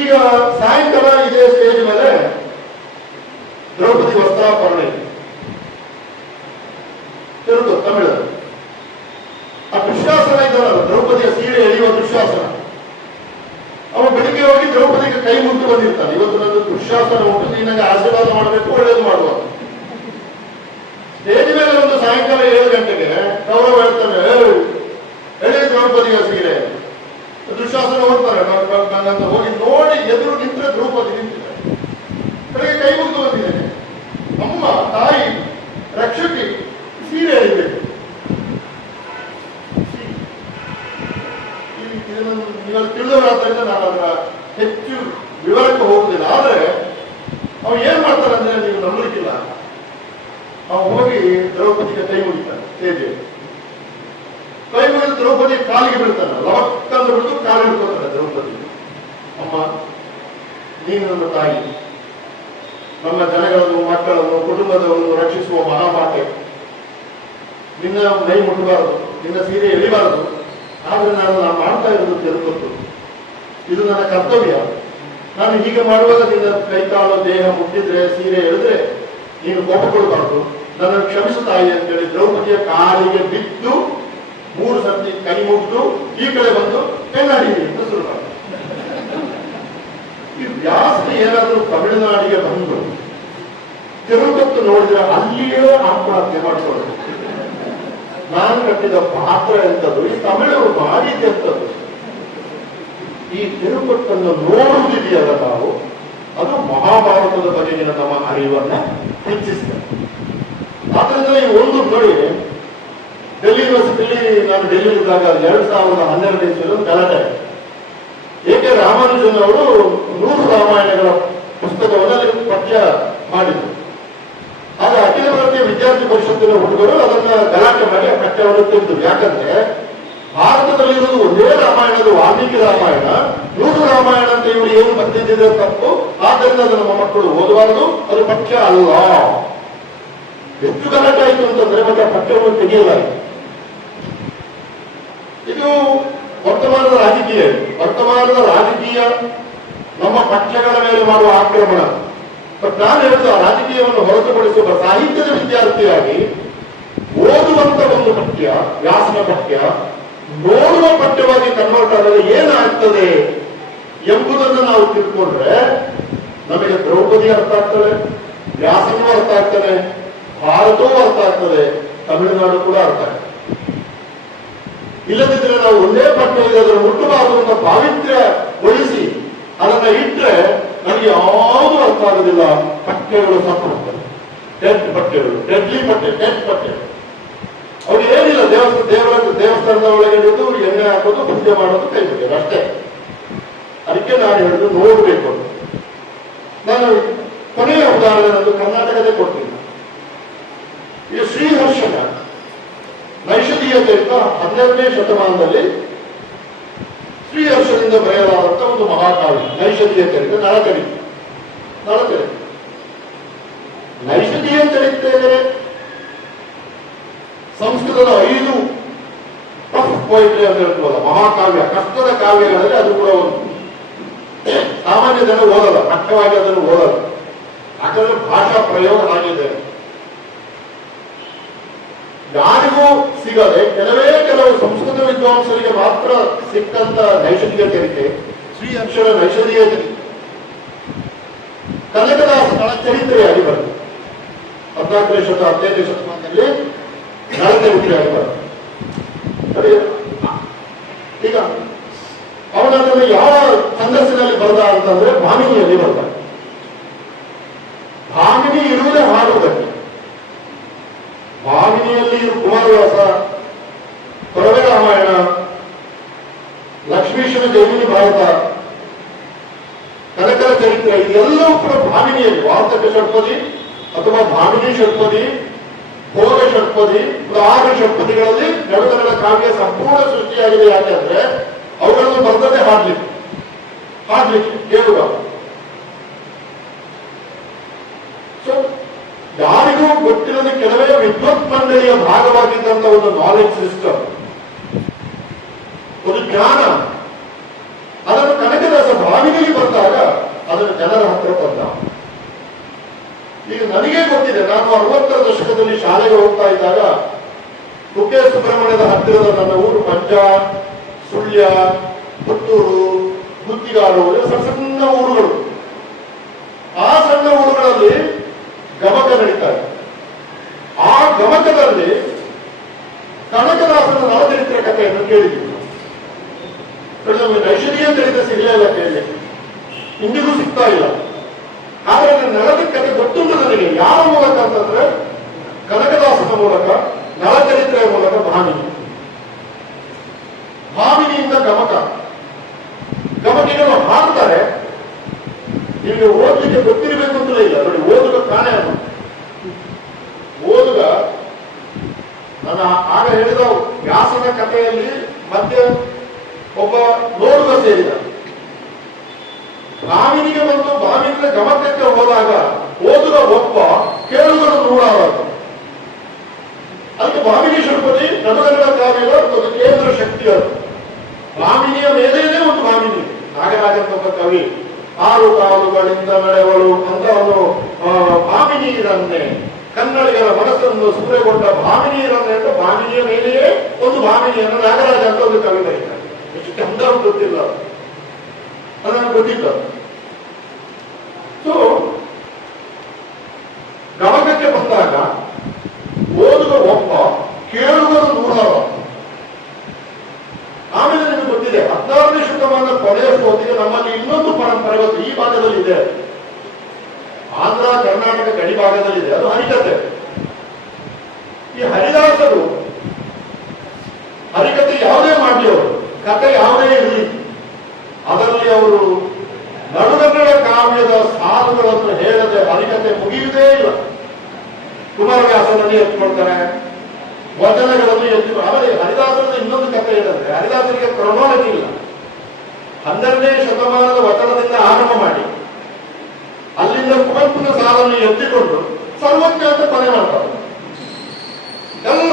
ಈಗ ಸಾಯಂಕಾಲ ಇದೇ ಸ್ಟೇಜ್ ಮೇಲೆ ದ್ರೌಪದಿ ವಸ್ತ್ರಾಪಹರಣ ಇದೆ, ತಿರುಗು ತಮಿಳಲ್ಲಿ. ಆ ದುಶ್ಯಾಸನ ಇದ್ದಾರಲ್ಲ, ದ್ರೌಪದಿಯ ಸೀರೆ ಎಳೆಯುವ ದುಶ್ಯಾಸನ, ಅವನು ಬೆಳಿಗ್ಗೆ ಹೋಗಿ ದ್ರೌಪದಿಗೆ ಕೈ ಮುಗಿದು ಬಂದಿರ್ತಾನೆ. ಇವತ್ತು ನನ್ನ ದುಶ್ಯಾಸನ ಉಂಟು, ನೀನಾಗ ಆಶೀರ್ವಾದ ಮಾಡಬೇಕು, ಒಳ್ಳೇದು ಮಾಡುವ. ಸ್ಟೇಜ್ ಮೇಲೆ ಒಂದು ಸಾಯಂಕಾಲ 7 ಗಂಟೆಗೆ ಕೌರವ ಹೇಳ್ತಾನೆ, ಎಳೆ ದ್ರೌಪದಿಯ ಸೀರೆ. ದುಶ್ಯಾಸನ ಹೋಗ್ತಾರೆ, ನನ್ನಂತ ಹೋಗಿ ನೋಡಿ ಎದುರು ನಿಂತರೆ ದ್ರೌಪದಿ ನಿಂತಿದ್ದಾರೆ, ಬೆಳಗ್ಗೆ ಕೈ ಮುಗಿದು ಬಂದಿದ್ದೇನೆ, ಅಮ್ಮ ತಾಯಿ ರಕ್ಷಕಿ ಸೀರೆ ಎಳಿಬೇಕು. ನೀವೆಲ್ಲ ತಿಳಿದವರಾದ್ರಿಂದ ನಾನು ಅದರ ಹೆಚ್ಚು ವಿವರಕ್ಕೆ ಹೋಗುದಿಲ್ಲ. ಆದ್ರೆ ಅವ್ರು ಏನ್ ಮಾಡ್ತಾರೆ ಅಂದ್ರೆ ನೀವು ನಂಬಲಿಕ್ಕಿಲ್ಲ, ಅವ್ನು ಹೋಗಿ ದ್ರೌಪದಿಗೆ ಕೈ ಮುಗಿತಾನೆ. ಸ್ಟೇಜ್ ಕೈ ಮುಗಿದು ದ್ರೌಪದಿ ಕಾಲಿಗೆ ಬೀಳ್ತಾನೆ, ಲವಕ್ಕಂದು ಬಿಟ್ಟು ಕಾಲು ಹಿಡ್ಕೊತಾನೆ ದ್ರೌಪದಿ. ಅಮ್ಮ ನೀನು ನನ್ನ ತಾಯಿ, ನಮ್ಮ ಜನಗಳನ್ನು, ಮಕ್ಕಳನ್ನು, ಕುಟುಂಬದವನ್ನು ರಕ್ಷಿಸುವ ಮಹಾಮಾತೆ, ನಿನ್ನ ಮೈ ಮುಟ್ಟಬಾರದು, ನಿನ್ನ ಸೀರೆ ಎಳಿಬಾರದು. ಆದ್ರೆ ನಾನು ಮಾಡ್ತಾ ಇರೋದು ತಿರುಕೊತ್ತು, ಇದು ನನ್ನ ಕರ್ತವ್ಯ. ನಾನು ಹೀಗೆ ಮಾಡುವಾಗ ನಿನ್ನ ಕೈಕಾಲು ದೇಹ ಮುಟ್ಟಿದ್ರೆ, ಸೀರೆ ಎಳೆದ್ರೆ ನೀನು ಕೋಪಗೊಳ್ಳಬಾರದು, ನನ್ನನ್ನು ಕ್ಷಮಿಸು ತಾಯಿ ಅಂತೇಳಿ ದ್ರೌಪದಿಯ ಕಾಲಿಗೆ ಬಿದ್ದು 3 ಸರ್ತಿ ಕೈ ಮುಗಿದು ಈ ಕಡೆ ಬಂದು ಕೈನಾಡಿ ಅಂತ ಶುರು ಮಾಡಿ. ಈ ವ್ಯಾಸ ಏನಾದರೂ ತಮಿಳುನಾಡಿಗೆ ಬಂದು ತಿರುಪತ್ತು ನೋಡಿದ್ರೆ ಅಲ್ಲಿಯೇ ಆತ್ಮಹತ್ಯೆ ಮಾಡಿಕೊಳ್ಳೋದು. ನಾನು ಕಟ್ಟಿದ ಪಾತ್ರ ಎಂತದ್ದು, ಈ ತಮಿಳರು ಮಾಡಿದ್ದೆಂತದ್ದು. ಈ ತಿರುಪತ್ತನ್ನು ನೋಡುವುದಿದೆಯಲ್ಲ ನಾವು, ಅದು ಮಹಾಭಾರತದ ಬಗೆಗಿನ ನಮ್ಮ ಅರಿವನ್ನ ಹೆಚ್ಚಿಸ್ತದೆ. ಆದ್ರಿಂದ ಈ ಒಂದು ನೋಡಿ, ಡೆಲ್ಲಿ ಯೂನಿವರ್ಸಿಟಿಯಲ್ಲಿ ನಾನು ಡೆಲ್ಲಿಯಲ್ಲಿದ್ದಾಗ 2012 ಇಸ್ವಿಯಲ್ಲಿ ಗಲಾಟೆ. ಏಕೆ ರಾಮಾನುಜನ್ ಅವರು 100 ರಾಮಾಯಣಗಳ ಪುಸ್ತಕವನ್ನು ಪಠ್ಯ ಮಾಡಿದ್ರು. ಆದ್ರೆ ಅಖಿಲ ಭಾರತೀಯ ವಿದ್ಯಾರ್ಥಿ ಪರಿಷತ್ತಿನ ಹುಡುಗರು ಅದನ್ನ ಗಲಾಟೆ ಮಾಡಿ ಆ ಪಠ್ಯವನ್ನು ತೆಗೆದ್ರು. ಯಾಕಂದ್ರೆ ಭಾರತದಲ್ಲಿರುವುದು ಒಂದೇ ರಾಮಾಯಣದ ವಾಲ್ಮೀಕಿ ರಾಮಾಯಣ, 100 ರಾಮಾಯಣ ಅಂತ ಇವರು ಏನು ಬರ್ತಿದ್ದಿದ್ರೆ ತಪ್ಪು, ಆದ್ದರಿಂದ ಅದು ನಮ್ಮ ಮಕ್ಕಳು ಓದಬಾರದು, ಅದು ಪಠ್ಯ ಅಲ್ಲ. ಎಷ್ಟು ಗಲಾಟೆ ಆಯಿತು ಅಂತಂದ್ರೆ ಮತ್ತೆ ಆ ಪಠ್ಯವನ್ನು ತೆಗೆಯಲಾಯಿತು. ಇದು ವರ್ತಮಾನದ ರಾಜಕೀಯ. ವರ್ತಮಾನದ ರಾಜಕೀಯ ನಮ್ಮ ಪಠ್ಯಗಳ ಮೇಲೆ ಮಾಡುವ ಆಕ್ರಮಣ. ನಾನು ಹೇಳುದು, ಆ ರಾಜಕೀಯವನ್ನು ಹೊರತುಪಡಿಸುವ ಸಾಹಿತ್ಯದ ವಿದ್ಯಾರ್ಥಿಯಾಗಿ ಓದುವಂತ ಒಂದು ಪಠ್ಯ, ವ್ಯಾಸನ ಪಠ್ಯ ನೋಡುವ ಪಠ್ಯವಾಗಿ ಕನ್ವರ್ಟ್ ಆದರೆ ಏನಾಗ್ತದೆ ಎಂಬುದನ್ನು ನಾವು ತಿಳ್ಕೊಂಡ್ರೆ ನಮಗೆ ದ್ರೌಪದಿ ಅರ್ಥ ಆಗ್ತದೆ, ವ್ಯಾಸನೂ ಅರ್ಥ ಆಗ್ತದೆ, ಭಾರತವೂ ಅರ್ಥ ಆಗ್ತದೆ, ತಮಿಳುನಾಡು ಕೂಡ ಅರ್ಥ ಆಗ್ತದೆ. ಇಲ್ಲದಿದ್ರೆ ನಾವು ಒಂದೇ ಪಠ್ಯ ಇದೆ ಅದನ್ನು ಮುಟ್ಟಬಾರದು ಅಂತ ಪಾವಿತ್ರ್ಯಗೊಳಿಸಿ ಅದನ್ನ ಇಟ್ಟರೆ ನಮಗೆ ಯಾವುದು ಅರ್ಥ ಆಗುದಿಲ್ಲ. ಪಠ್ಯಗಳು ಸತ್ತು ಹೋಗ್ತದೆ, ಡೆಡ್ ಪಠ್ಯಗಳು, ಡೆಡ್ಲಿ ಪಠ್ಯ, ಡೆಡ್ ಪಠ್ಯಗಳು. ಅವ್ರು ಏನಿಲ್ಲ, ದೇವಸ್ಥಾನದ ಒಳಗೆ ಇಡುವುದು, ಎಣ್ಣೆ ಹಾಕೋದು, ಪೂಜೆ ಮಾಡೋದು, ಕೈ ಬಿಡೋದು ಅಷ್ಟೇ. ಅದಕ್ಕೆ ನಾನು ಹೇಳುದು ನೋಡಬೇಕು. ನಾನು ಕೊನೆಯ ಉದಾಹರಣೆ ಕರ್ನಾಟಕದೇ ಕೊಡ್ತೀನಿ. ಈ ಶ್ರೀಹರ್ಷನ ನೈಷಧೀಯತೆ ಅಂತ 12ನೇ ಶತಮಾನದಲ್ಲಿ ಶ್ರೀಹರ್ಷದಿಂದ ಬರೆಯಲಾದಂತ ಒಂದು ಮಹಾಕಾವ್ಯ ನೈಷಧೀಯ ಚರಿತ್ರೆ. ನಳಚರಿತ್ರೆ ನೈಷಧೀಯ ಚರಿತ್ರೆ ಸಂಸ್ಕೃತದ 5 ಟಫ್ ಪೋಯಿಟ್ರಿ ಅಂತ ಹೇಳ್ತೀವಲ್ಲ, ಮಹಾಕಾವ್ಯ, ಕಷ್ಟದ ಕಾವ್ಯಗಳಲ್ಲಿ ಅದು ಕೂಡ ಒಂದು. ಸಾಮಾನ್ಯ ಜನ ಓದಲ್ಲ, ಕಷ್ಟವಾಗಿ ಅದನ್ನು ಓದಲ್ಲ, ಯಾಕಂದ್ರೆ ಭಾಷಾ ಪ್ರಯೋಗ ಆಗಿದೆ. ಯಾರಿಗೂ ಸಿಗದೆ ಕೆಲವು ಸಂಸ್ಕೃತ ವಿದ್ವಾಂಸರಿಗೆ ಮಾತ್ರ ಸಿಕ್ಕಂತ ನೈಷಧೀಯ ಚರಿತ್ರೆ ಶ್ರೀಹರ್ಷನ ನೈಷಧೀಯ ಚರಿತ್ರೆ. ಕನಕದಾಸ ನಳಚರಿತ್ರೆಯಾಗಿ ಬರ್ತದೆ. 14ನೇ 15ನೇ ಶತಮಾನದಲ್ಲಿ ನಳಚರಿತ್ರೆಯಾಗಿ ಬರ್ತದೆ. ಈಗ ಅವನನ್ನು ಯಾವ ಛಂದಸ್ಸಿನಲ್ಲಿ ಬರೆದ ಅಂತಂದ್ರೆ ಭಾಮಿನಿಯಲ್ಲಿ ಬರೆದ. ಭಾಮಿನಿ ಇರುವುದೇ ಹಾಡುವುದಕ್ಕೆ. ಭಾಮಿನಿಯಲ್ಲಿ ಕುಮಾರವ್ಯಾಸ, ಕೊರವೆ ರಾಮಾಯಣ, ಲಕ್ಷ್ಮೀಶನ ಜೈಮಿನಿ ಭಾರತ, ಕನಕರ ಚರಿತ್ರೆ ಇದೆಲ್ಲವೂ ಕೂಡ ಭಾಮಿನಿಯಲ್ಲಿ. ವಾರ್ತಕ ಷಟ್ಪದಿ ಅಥವಾ ಭಾಮಿನಿ ಷಟ್ಪದಿ, ಭೋಗ ಷಟ್ಪದಿ, 6 ಷಟ್ಪದಿಗಳಲ್ಲಿ ನಡುಗನ್ನಡ ಕಾವ್ಯ ಸಂಪೂರ್ಣ ಸೃಷ್ಟಿಯಾಗಿದೆ. ಯಾಕೆಂದ್ರೆ ಅವುಗಳನ್ನು ಬರ್ತದೆ ಹಾಡ್ಲಿಕ್ಕೆ ಕೇಳುವ. ಸೊ ಯಾರಿಗೂ ಗೊತ್ತಿಲ್ಲದೆ ಕೆಲವೇ ವಿದ್ವತ್ ಮಂಡಳಿಯ ಭಾಗವಾಗಿದ್ದಂತ ಒಂದು ನಾಲೆಜ್ ಸಿಸ್ಟಮ್, ಒಂದು ಜ್ಞಾನ, ಅದನ್ನು ಕನಕದಾಸ ಭಾವಿನಿಗೆ ಬಂದಾಗ ಅದನ್ನು ಜನರ ಹತ್ರ ತಂದ. ಈಗ ನನಗೇ ಗೊತ್ತಿದೆ, ನಾನು 60ರ ದಶಕದಲ್ಲಿ ಶಾಲೆಗೆ ಹೋಗ್ತಾ ಇದ್ದಾಗ ಕುಕ್ಕೆ ಸುಬ್ರಹ್ಮಣ್ಯದ ಹತ್ತಿರದ ನನ್ನ ಊರು ಪಂಜ, ಸುಳ್ಯ, ಪುತ್ತೂರು, ಗುತ್ತಿಗಾಡು, ಸಣ್ಣ ಊರುಗಳು. ಆ ಸಣ್ಣ ಊರುಗಳಲ್ಲಿ ಗಮಕ ನಡೀತಾ ಇದೆ. ಆ ಗಮಕದಲ್ಲಿ ಕನಕದಾಸನ ನಳಚರಿತ್ರೆ ಕಥೆಯನ್ನು ಕೇಳಿದ್ದೀವಿ. ನೈಷಧೀಯ ಚರಿತ್ರೆ ಸಿಗಲಿಲ್ಲ, ಕೇಳಲಿಕ್ಕೆ ಇಂದಿಗೂ ಸಿಗ್ತಾ ಇಲ್ಲ. ಆದ್ರೆ ನಳದ ಕಥೆ ಗೊತ್ತುಂಟು ನನಗೆ. ಯಾವ ಮೂಲಕ ಅಂತಂದ್ರೆ ಕನಕದಾಸನ ಮೂಲಕ, ನಳಚರಿತ್ರೆಯ ಮೂಲಕ ಭಾಮಿನಿಯಿಂದ ಗಮಕಿಗಳು ಹಾಡ್ತಾರೆ. ನಿಮಗೆ ಓದಲಿಕ್ಕೆ ಗೊತ್ತಿರಬೇಕು ಅಂತಲೇ ಇಲ್ಲ. ನೋಡಿ, ಓದುಗ ಕಾಣೆ ಅಲ್ಲ. ಓದುಗ ನನ್ನ ಆಗ ಹೇಳಿದ ವ್ಯಾಸನ ಕಥೆಯಲ್ಲಿ ಮಧ್ಯೆ ಒಬ್ಬ ನೋಡುಗ ಸೇರಿದ. ಭಾಮಿನಿಗೆ ಬಂದು ಭಾಮಿನಿಂದ ಗಮಕಕ್ಕೆ ಹೋದಾಗ ಓದುಗ ಒಬ್ಬ, ಕೇಳುಗರು ನೂರಾರು. ಅದಕ್ಕೆ ಭಾಮಿನಿ ಷಟ್ಪದಿ ನಡುಗನ್ನಡ ಕಾವ್ಯದ ಒಂದು ಕೇಂದ್ರ ಶಕ್ತಿ. ಅದು ಭಾಮಿನಿಯ ಮೇಲೇನೆ ಒಂದು ಭಾಮಿನಿ. ನಾಗರಾಜ ಒಬ್ಬ ಕವಿ 6 ಕಾಲುಗಳಿಂದ ನಡೆವಳು ಅಂತ ಅವನು ಭಾಮಿನೀರನ್ನೇ ಕನ್ನಡಿಗರ ಮನಸ್ಸನ್ನು ಸೂರೆಗೊಂಡ ಭಾಮಿನೀರನ್ನೇ ಅಂತ ಭಾಮಿನಿಯ ಮೇಲೆಯೇ ಒಂದು ಭಾಮಿನಿಯನ್ನು ನಾಗರಾಜ ಅಂತ ಒಂದು ಕವಿ ಬರೀತಾರೆ. ಎಷ್ಟು ಚಂದ ಗೊತ್ತಿಲ್ಲ, ಅದನ್ನು ಗೊತ್ತಿಲ್ಲ. ಸೊ ಗಮಕಕ್ಕೆ ಬಂದಾಗ ಓದುಗ ಒಬ್ಬ, ಕೇಳುಗರು ನೂರಾರು. ಆಮೇಲೆ ನಿಮಗೆ ಗೊತ್ತಿದೆ, 16ನೇ ಶತಮಾನದ ಕೊನೆಯಷ್ಟು ಹೊತ್ತಿಗೆ ನಮ್ಮಲ್ಲಿ ಇನ್ನೊಂದು ಪರಂಪರೆ ಈ ಭಾಗದಲ್ಲಿ ಇದೆ, ಆಂಧ್ರ ಕರ್ನಾಟಕ ಗಡಿ ಭಾಗದಲ್ಲಿದೆ. ಅದು ಹರಿಕತೆ. ಈ ಹರಿದಾಸರು ಹರಿಕತೆ ಯಾವುದೇ ಮಾಡಲಿ, ಅವರು ಕತೆ ಯಾವುದೇ ಇರಲಿ, ಅದರಲ್ಲಿ ಅವರು ನಡುಗನ್ನಡ ಕಾವ್ಯದ ಸಾಲುಗಳನ್ನು ಹೇಳದೆ ಹರಿಕತೆ ಮುಗಿಯುವುದೇ ಇಲ್ಲ. ಕುಮಾರವ್ಯಾಸನನ್ನು ಎತ್ಕೊಳ್ತಾರೆ, ವಚನಗಳನ್ನು ಎತ್ತು. ಆಮೇಲೆ ಹರಿದಾಸರದ ಇನ್ನೊಂದು ಕಥೆ ಏನಂದ್ರೆ, ಹರಿದಾಸರಿಗೆ ಕ್ರೊನಾಲಜಿ ಇಲ್ಲ. 12ನೇ ಶತಮಾನದ ವಚನದಿಂದ ಆರಂಭ ಮಾಡಿ ಅಲ್ಲಿಂದ ಕುವೆಂಪುನ ಸಾಲನ್ನು ಎತ್ತಿಕೊಂಡು ಸರ್ವಜ್ಞ ಅಂತ ಕೊನೆ ಮಾಡ್ತಾರೆ. ಎಲ್ಲ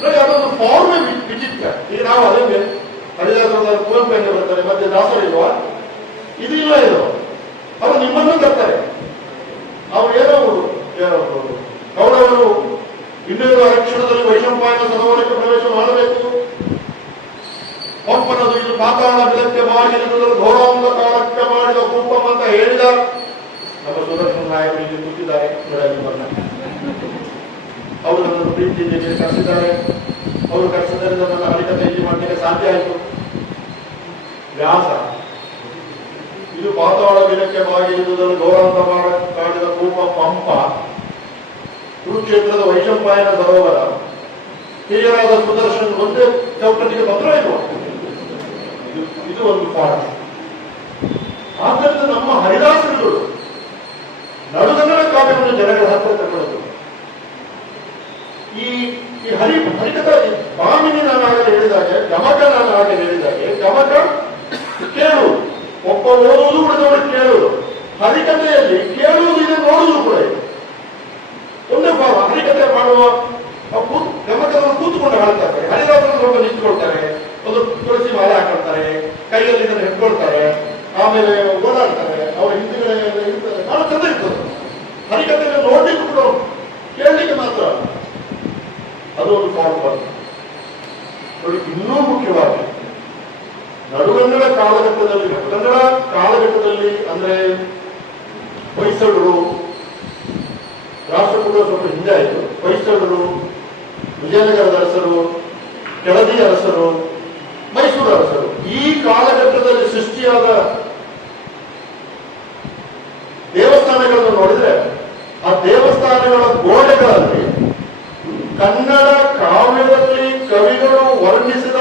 ನೋಡಿ, ಅದೊಂದು ಫಾರ್ಮೇ ವಿಚಿತ್ರ. ಈಗ ನಾವು ಅದೇ ಹರಿದಾಸರ ಕುವೆಂಪು ಹೆಂಗೆ ಬರ್ತಾರೆ, ಮತ್ತೆ ದಾಸರಿಲ್ವಾ? ಇದಿಲ್ಲ. ಇದು ಅವರು ನಿಮ್ಮನ್ನು ತರ್ತಾರೆ. ಅವ್ರು ಏನೋ ಕೌರವರು 200 ಅರಕ್ಷಣದಲ್ಲಿ ವೈಶಂಪಾಯನ ಸರೋವರಕ್ಕೆ ಪ್ರವೇಶ ಮಾಡಬೇಕು, ಒಪ್ಪನದು ಇದು ಪಾತಾಳ ಬೆಳಕ್ಕೆ ಮಾಡಿರುವುದನ್ನು ಘೋರಾಂಗ ಕಾಲಕ್ಕೆ ಮಾಡಿದ ಕೂಪಂ ಅಂತ ಹೇಳಿದ ನಮ್ಮ ಸುದರ್ಶನ ನಾಯಕರು ಇಲ್ಲಿ ಕೂತಿದ್ದಾರೆ. ಅವರು ನನ್ನನ್ನು ಪ್ರೀತಿಯಿಂದ ಕರೆಸಿದ್ದಾರೆ. ಅವರು ಕರೆಸಿದ್ದರಿಂದ ನನ್ನ ಹರಿಕತೆ ಇಲ್ಲಿ ಮಾಡಲಿಕ್ಕೆ ಸಾಧ್ಯ ಆಯಿತು. ವ್ಯಾಸ ಇದು ಪಾತಾಳ ಬೆಳಕ್ಕೆ ಬಾಗಿರುವುದನ್ನು ಗೌರಾಂಗ ಮಾಡಿದ ಕೂಪ ಪಂಪ, ಕುರುಕ್ಷೇತ್ರದ ವೈಶಂಪಾಯನ ಸರೋವರ, ಹಿರಿಯರಾದ ಸುದರ್ಶನ್ ಒಂದೇ ಚೌಕಟ್ಟಿಗೆ ಪತ್ರ ಇಲ್ವಾ? ಇದು ಒಂದು ಪಾಠ. ಆದ್ದರಿಂದ ನಮ್ಮ ಹರಿದಾಸರುಗಳು ನಡುಗನ್ನಡ ಕಾವ್ಯವನ್ನು ಜನಗಳ ಹತ್ತಿರ ತಗೊಳ್ಳೋದು. ಹರಿಕಥೆಯಲ್ಲಿ ಕೇಳುವುದು ಇದೆ, ನೋಡುವುದು ಕೂಡ ಇದೆ. ಒಂದೇ ಭಾವ ಹರಿಕಥೆ ಮಾಡುವ ಗಮಕದವರು ಕೂತ್ಕೊಂಡು ಹಾಡ್ತಾರೆ, ಹರಿದಾಸರು ಸ್ವಲ್ಪ ನಿಂತ್ಕೊಳ್ತಾರೆ, ಒಂದು ತುಳಸಿ ಮಾಲೆ ಹಾಕೊಳ್ತಾರೆ, ಕೈಯಲ್ಲಿ ಇದನ್ನು ಹಿಡ್ಕೊಳ್ತಾರೆ, ಆಮೇಲೆ ಓಡಾಡ್ತಾರೆ, ಅವರ ಹಿಂದಿನ ಇರ್ತಾರೆ. ಬಹಳ ಚಂದ ಇರ್ತದೆ ಹರಿಕಥೆಯನ್ನು ನೋಡ್ಲಿಕ್ಕೆ ಕೂಡ, ಕೇಳಲಿಕ್ಕೆ ಮಾತ್ರ ಅದು ಒಂದು ಫಾರ್ಮ್ ಬರ್ತದೆ ನೋಡಿ. ಇನ್ನೂ ಮುಖ್ಯವಾಗಿ ನಡುಗನ್ನಡ ಕಾಲಘಟ್ಟದಲ್ಲಿ, ಕನ್ನಡ ಕಾಲಘಟ್ಟದಲ್ಲಿ ಅಂದ್ರೆ ಹೊಯ್ಸಳರು, ರಾಷ್ಟ್ರಕೂಟ ಸ್ವಲ್ಪ ಹಿಂದೆ ಆಯಿತು, ಹೊಯ್ಸಳರು, ವಿಜಯನಗರದ ಅರಸರು, ಕೆಳದಿ ಅರಸರು, ಮೈಸೂರು ಅರಸರು, ಈ ಕಾಲಘಟ್ಟದಲ್ಲಿ ಸೃಷ್ಟಿಯಾದ ದೇವಸ್ಥಾನಗಳನ್ನು ನೋಡಿದ್ರೆ ಆ ದೇವಸ್ಥಾನಗಳ ಗೋಡೆಗಳಲ್ಲಿ ಕನ್ನಡ ಕಾವ್ಯದಲ್ಲಿ ಕವಿಗಳು ವರ್ಣಿಸಿದ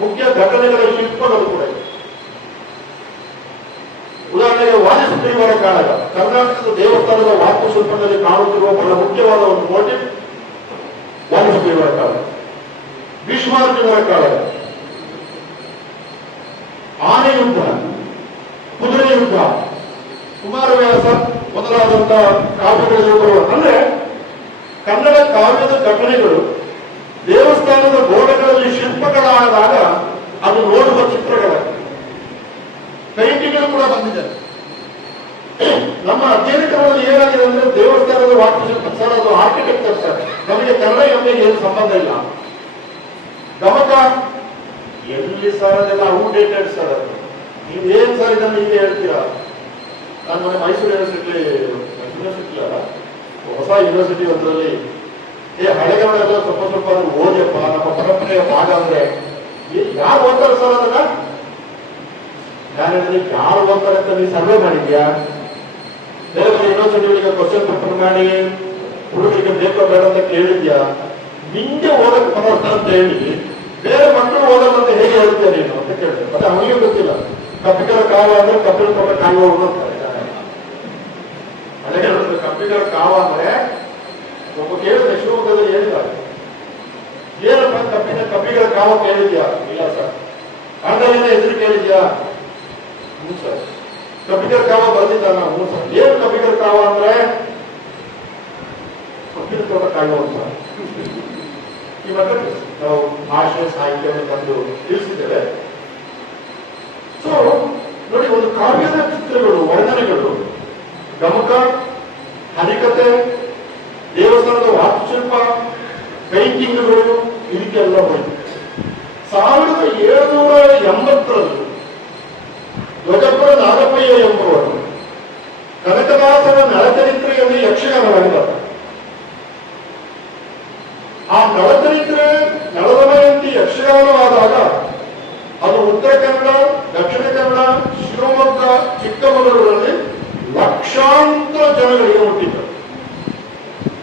ಮುಖ್ಯ ಘಟನೆಗಳ ಶಿಲ್ಪಗಳು ಕೂಡ ಇದೆ. ಉದಾಹರಣೆಗೆ ವಾದಿಸುತ್ತೀವರ ಕಾಳಗ, ಕರ್ನಾಟಕದ ದೇವಸ್ಥಾನದ ವಾಸ್ತುಶಿಲ್ಪದಲ್ಲಿ ಕಾಣುತ್ತಿರುವ ಬಹಳ ಮುಖ್ಯವಾದ ಒಂದು ಮೋಟಿವ್ ವಾದಿಸುತ್ತೀವರ ಕಾಳಗ, ಭೀಷ್ಮಾರ್ಜುನರ ಕಾಳಗ, ಆನೆ ಯುದ್ಧ, ಕುದುರೆ ಯುದ್ಧ, ಕುಮಾರವ್ಯಾಸ ಮೊದಲಾದಂತಹ ಕಾವ್ಯಗಳಲ್ಲಿ ಬರುವ, ಅಂದ್ರೆ ಕನ್ನಡ ಕಾವ್ಯದ ಘಟನೆಗಳು ದೇವಸ್ಥಾನದ ಗೋಡೆಗಳಲ್ಲಿ ಶಿಲ್ಪಗಳಾದಾಗ ಅದು ನೋಡುವ ಚಿತ್ರಗಳ ಪೇಂಟಿಂಗ್ಗಳು ಕೂಡ ಬಂದಿದೆ. ನಮ್ಮ ಅಧ್ಯಯನ ಕ್ರಮದಲ್ಲಿ ಏನಾಗಿದೆ ಅಂದ್ರೆ ದೇವಸ್ಥಾನದ ವಾಸ್ತುಶಿಲ್ಪ ಸರ್, ಅದು ಆರ್ಕಿಟೆಕ್ಚರ್ ಸರ್, ನಮಗೆ ಕನ್ನಡ ಎಮ್ಮೆಗೆ ಏನು ಸಂಬಂಧ ಇಲ್ಲ. ಗಮಕ ಎಲ್ಲಿ ಸರ್, ಅದೆಲ್ಲ ಔಟ್ಡೇಟೆಡ್ ಸರ್, ಅದು ನೀವು ಏನ್ ಸರ್ ಇದನ್ನು ಹೀಗೆ ಹೇಳ್ತೀರಾ? ನಾನು ಮೊನ್ನೆ ಮೈಸೂರು ಯೂನಿವರ್ಸಿಟಿ ಅಲ್ಲ, ಹೊಸ ಯೂನಿವರ್ಸಿಟಿ ಒಂದರಲ್ಲಿ ಹಳೆಗಳೆಲ್ಲ ಸ್ವಲ್ಪ ಅದನ್ನು ಓದಿಯಪ್ಪ, ನಮ್ಮ ಪರಂಪರೆಯ ಭಾಗ ಅಂದ್ರೆ ಯಾರು ಓದ್ತಾರೆ ಸರ್ ಅದನ್ನ? ನಾನು ಹೇಳಿದ್ರೆ ಯಾರು ಓದ್ತಾರೆ ಅಂತ ನೀವು ಸರ್ವೆ ಮಾಡಿದ್ಯಾ? ಬೇರೆ ಬೇರೆ ಯೂನಿವರ್ಸಿಟಿಗಳಿಗೆ ಕ್ವಶನ್ ಪೇಪರ್ ಮಾಡಿ ಹುಡುಗರಿಗೆ ಬೇಕೋ ಬೇಡ ಅಂತ ಕೇಳಿದ್ಯಾ? ನಿಂಗೆ ಓದಕ್ಕೆ ಬರೋಲ್ಲ ಅಂತ ಹೇಳಿ ಬೇರೆ ಮಕ್ಕಳು ಓದಲ್ಲ ಅಂತ ಹೇಗೆ ಹೇಳ್ತೀಯ ನೀನು ಅಂತ ಕೇಳಿದೆ. ಮತ್ತೆ ಅವನಿಗೆ ಗೊತ್ತಿಲ್ಲ, ಕಪ್ಪಿಕರ ಕಾವ ಅಂದ್ರೆ ಕಪಿಲ್ ತೊಟ್ಟ ಕಾಯುವ ಅಂತಾರೆ. ಕಪ್ಪಿಕರ ಕಾವ ಅಂದ್ರೆ ಒಬ್ಬ ಕೇಳಿದ್ರೆ ಶಿವಮೊಗ್ಗದಲ್ಲಿ ಹೇಳಿದ್ದಾರೆ, ಏನಪ್ಪ ಕಪ್ಪಿಗಳ ಕಾವ ಕೇಳಿದ್ಯಾ? ಇಲ್ಲ ಸರ್. ಅಂಗಡಿಯಿಂದ ಹೆಸರು ಕೇಳಿದ್ಯಾ? ಹ್ಞೂ ಸರ್. ಕಪ್ಪಿಕರ ಕಾವ ಬರ್ದಿದ್ದಾನ? ಹ್ಞೂ ಸರ್. ಏನು ಕಪ್ಪಿಕರ ಕಾವ ಅಂದ್ರೆ ಕಪ್ಪಿನ ತೋಟ ಕಾಯುವ ಸರ್. ಈ ಮತ್ತೆ ನಾವು ಭಾಷೆ ಸಾಹಿತ್ಯವನ್ನು ತಂದು ತಿಳಿಸಿದ್ದೇವೆ. ಸೊ ನೋಡಿ, ಒಂದು ಕಾವ್ಯದ ಚಿತ್ರಗಳು, ವರ್ಣನೆಗಳು, ಗಮಕ, ಹರಿಕತೆ, ದೇವಸ್ಥಾನದ ವಾಸ್ತುಶಿಲ್ಪ, ಪೇಂಟಿಂಗ್ಗಳು, ಇದಕ್ಕೆಲ್ಲ ಹೋಯಿತು. 1780ರಲ್ಲಿ ಧ್ವಜಪುರ ನಾಗಪ್ಪಯ್ಯ ಎಂಬುವರು ಕನಕದಾಸನ ನಳಚರಿತ್ರೆಯಲ್ಲಿ ಯಕ್ಷಗಾನವಾಗಿದ್ದಾರೆ. ಆ ನಳಚರಿತ್ರೆ, ನಳದಮಯಂತಿ ಯಕ್ಷಗಾನವಾದಾಗ ಅದು ಉತ್ತರ ಕನ್ನಡ, ದಕ್ಷಿಣ ಕನ್ನಡ, ಶಿವಮೊಗ್ಗ, ಚಿಕ್ಕಮಗಳೂರಲ್ಲಿ ಲಕ್ಷಾಂತರ ಜನಗಳಿಗೆ ಮುಟ್ಟಿತ್ತು.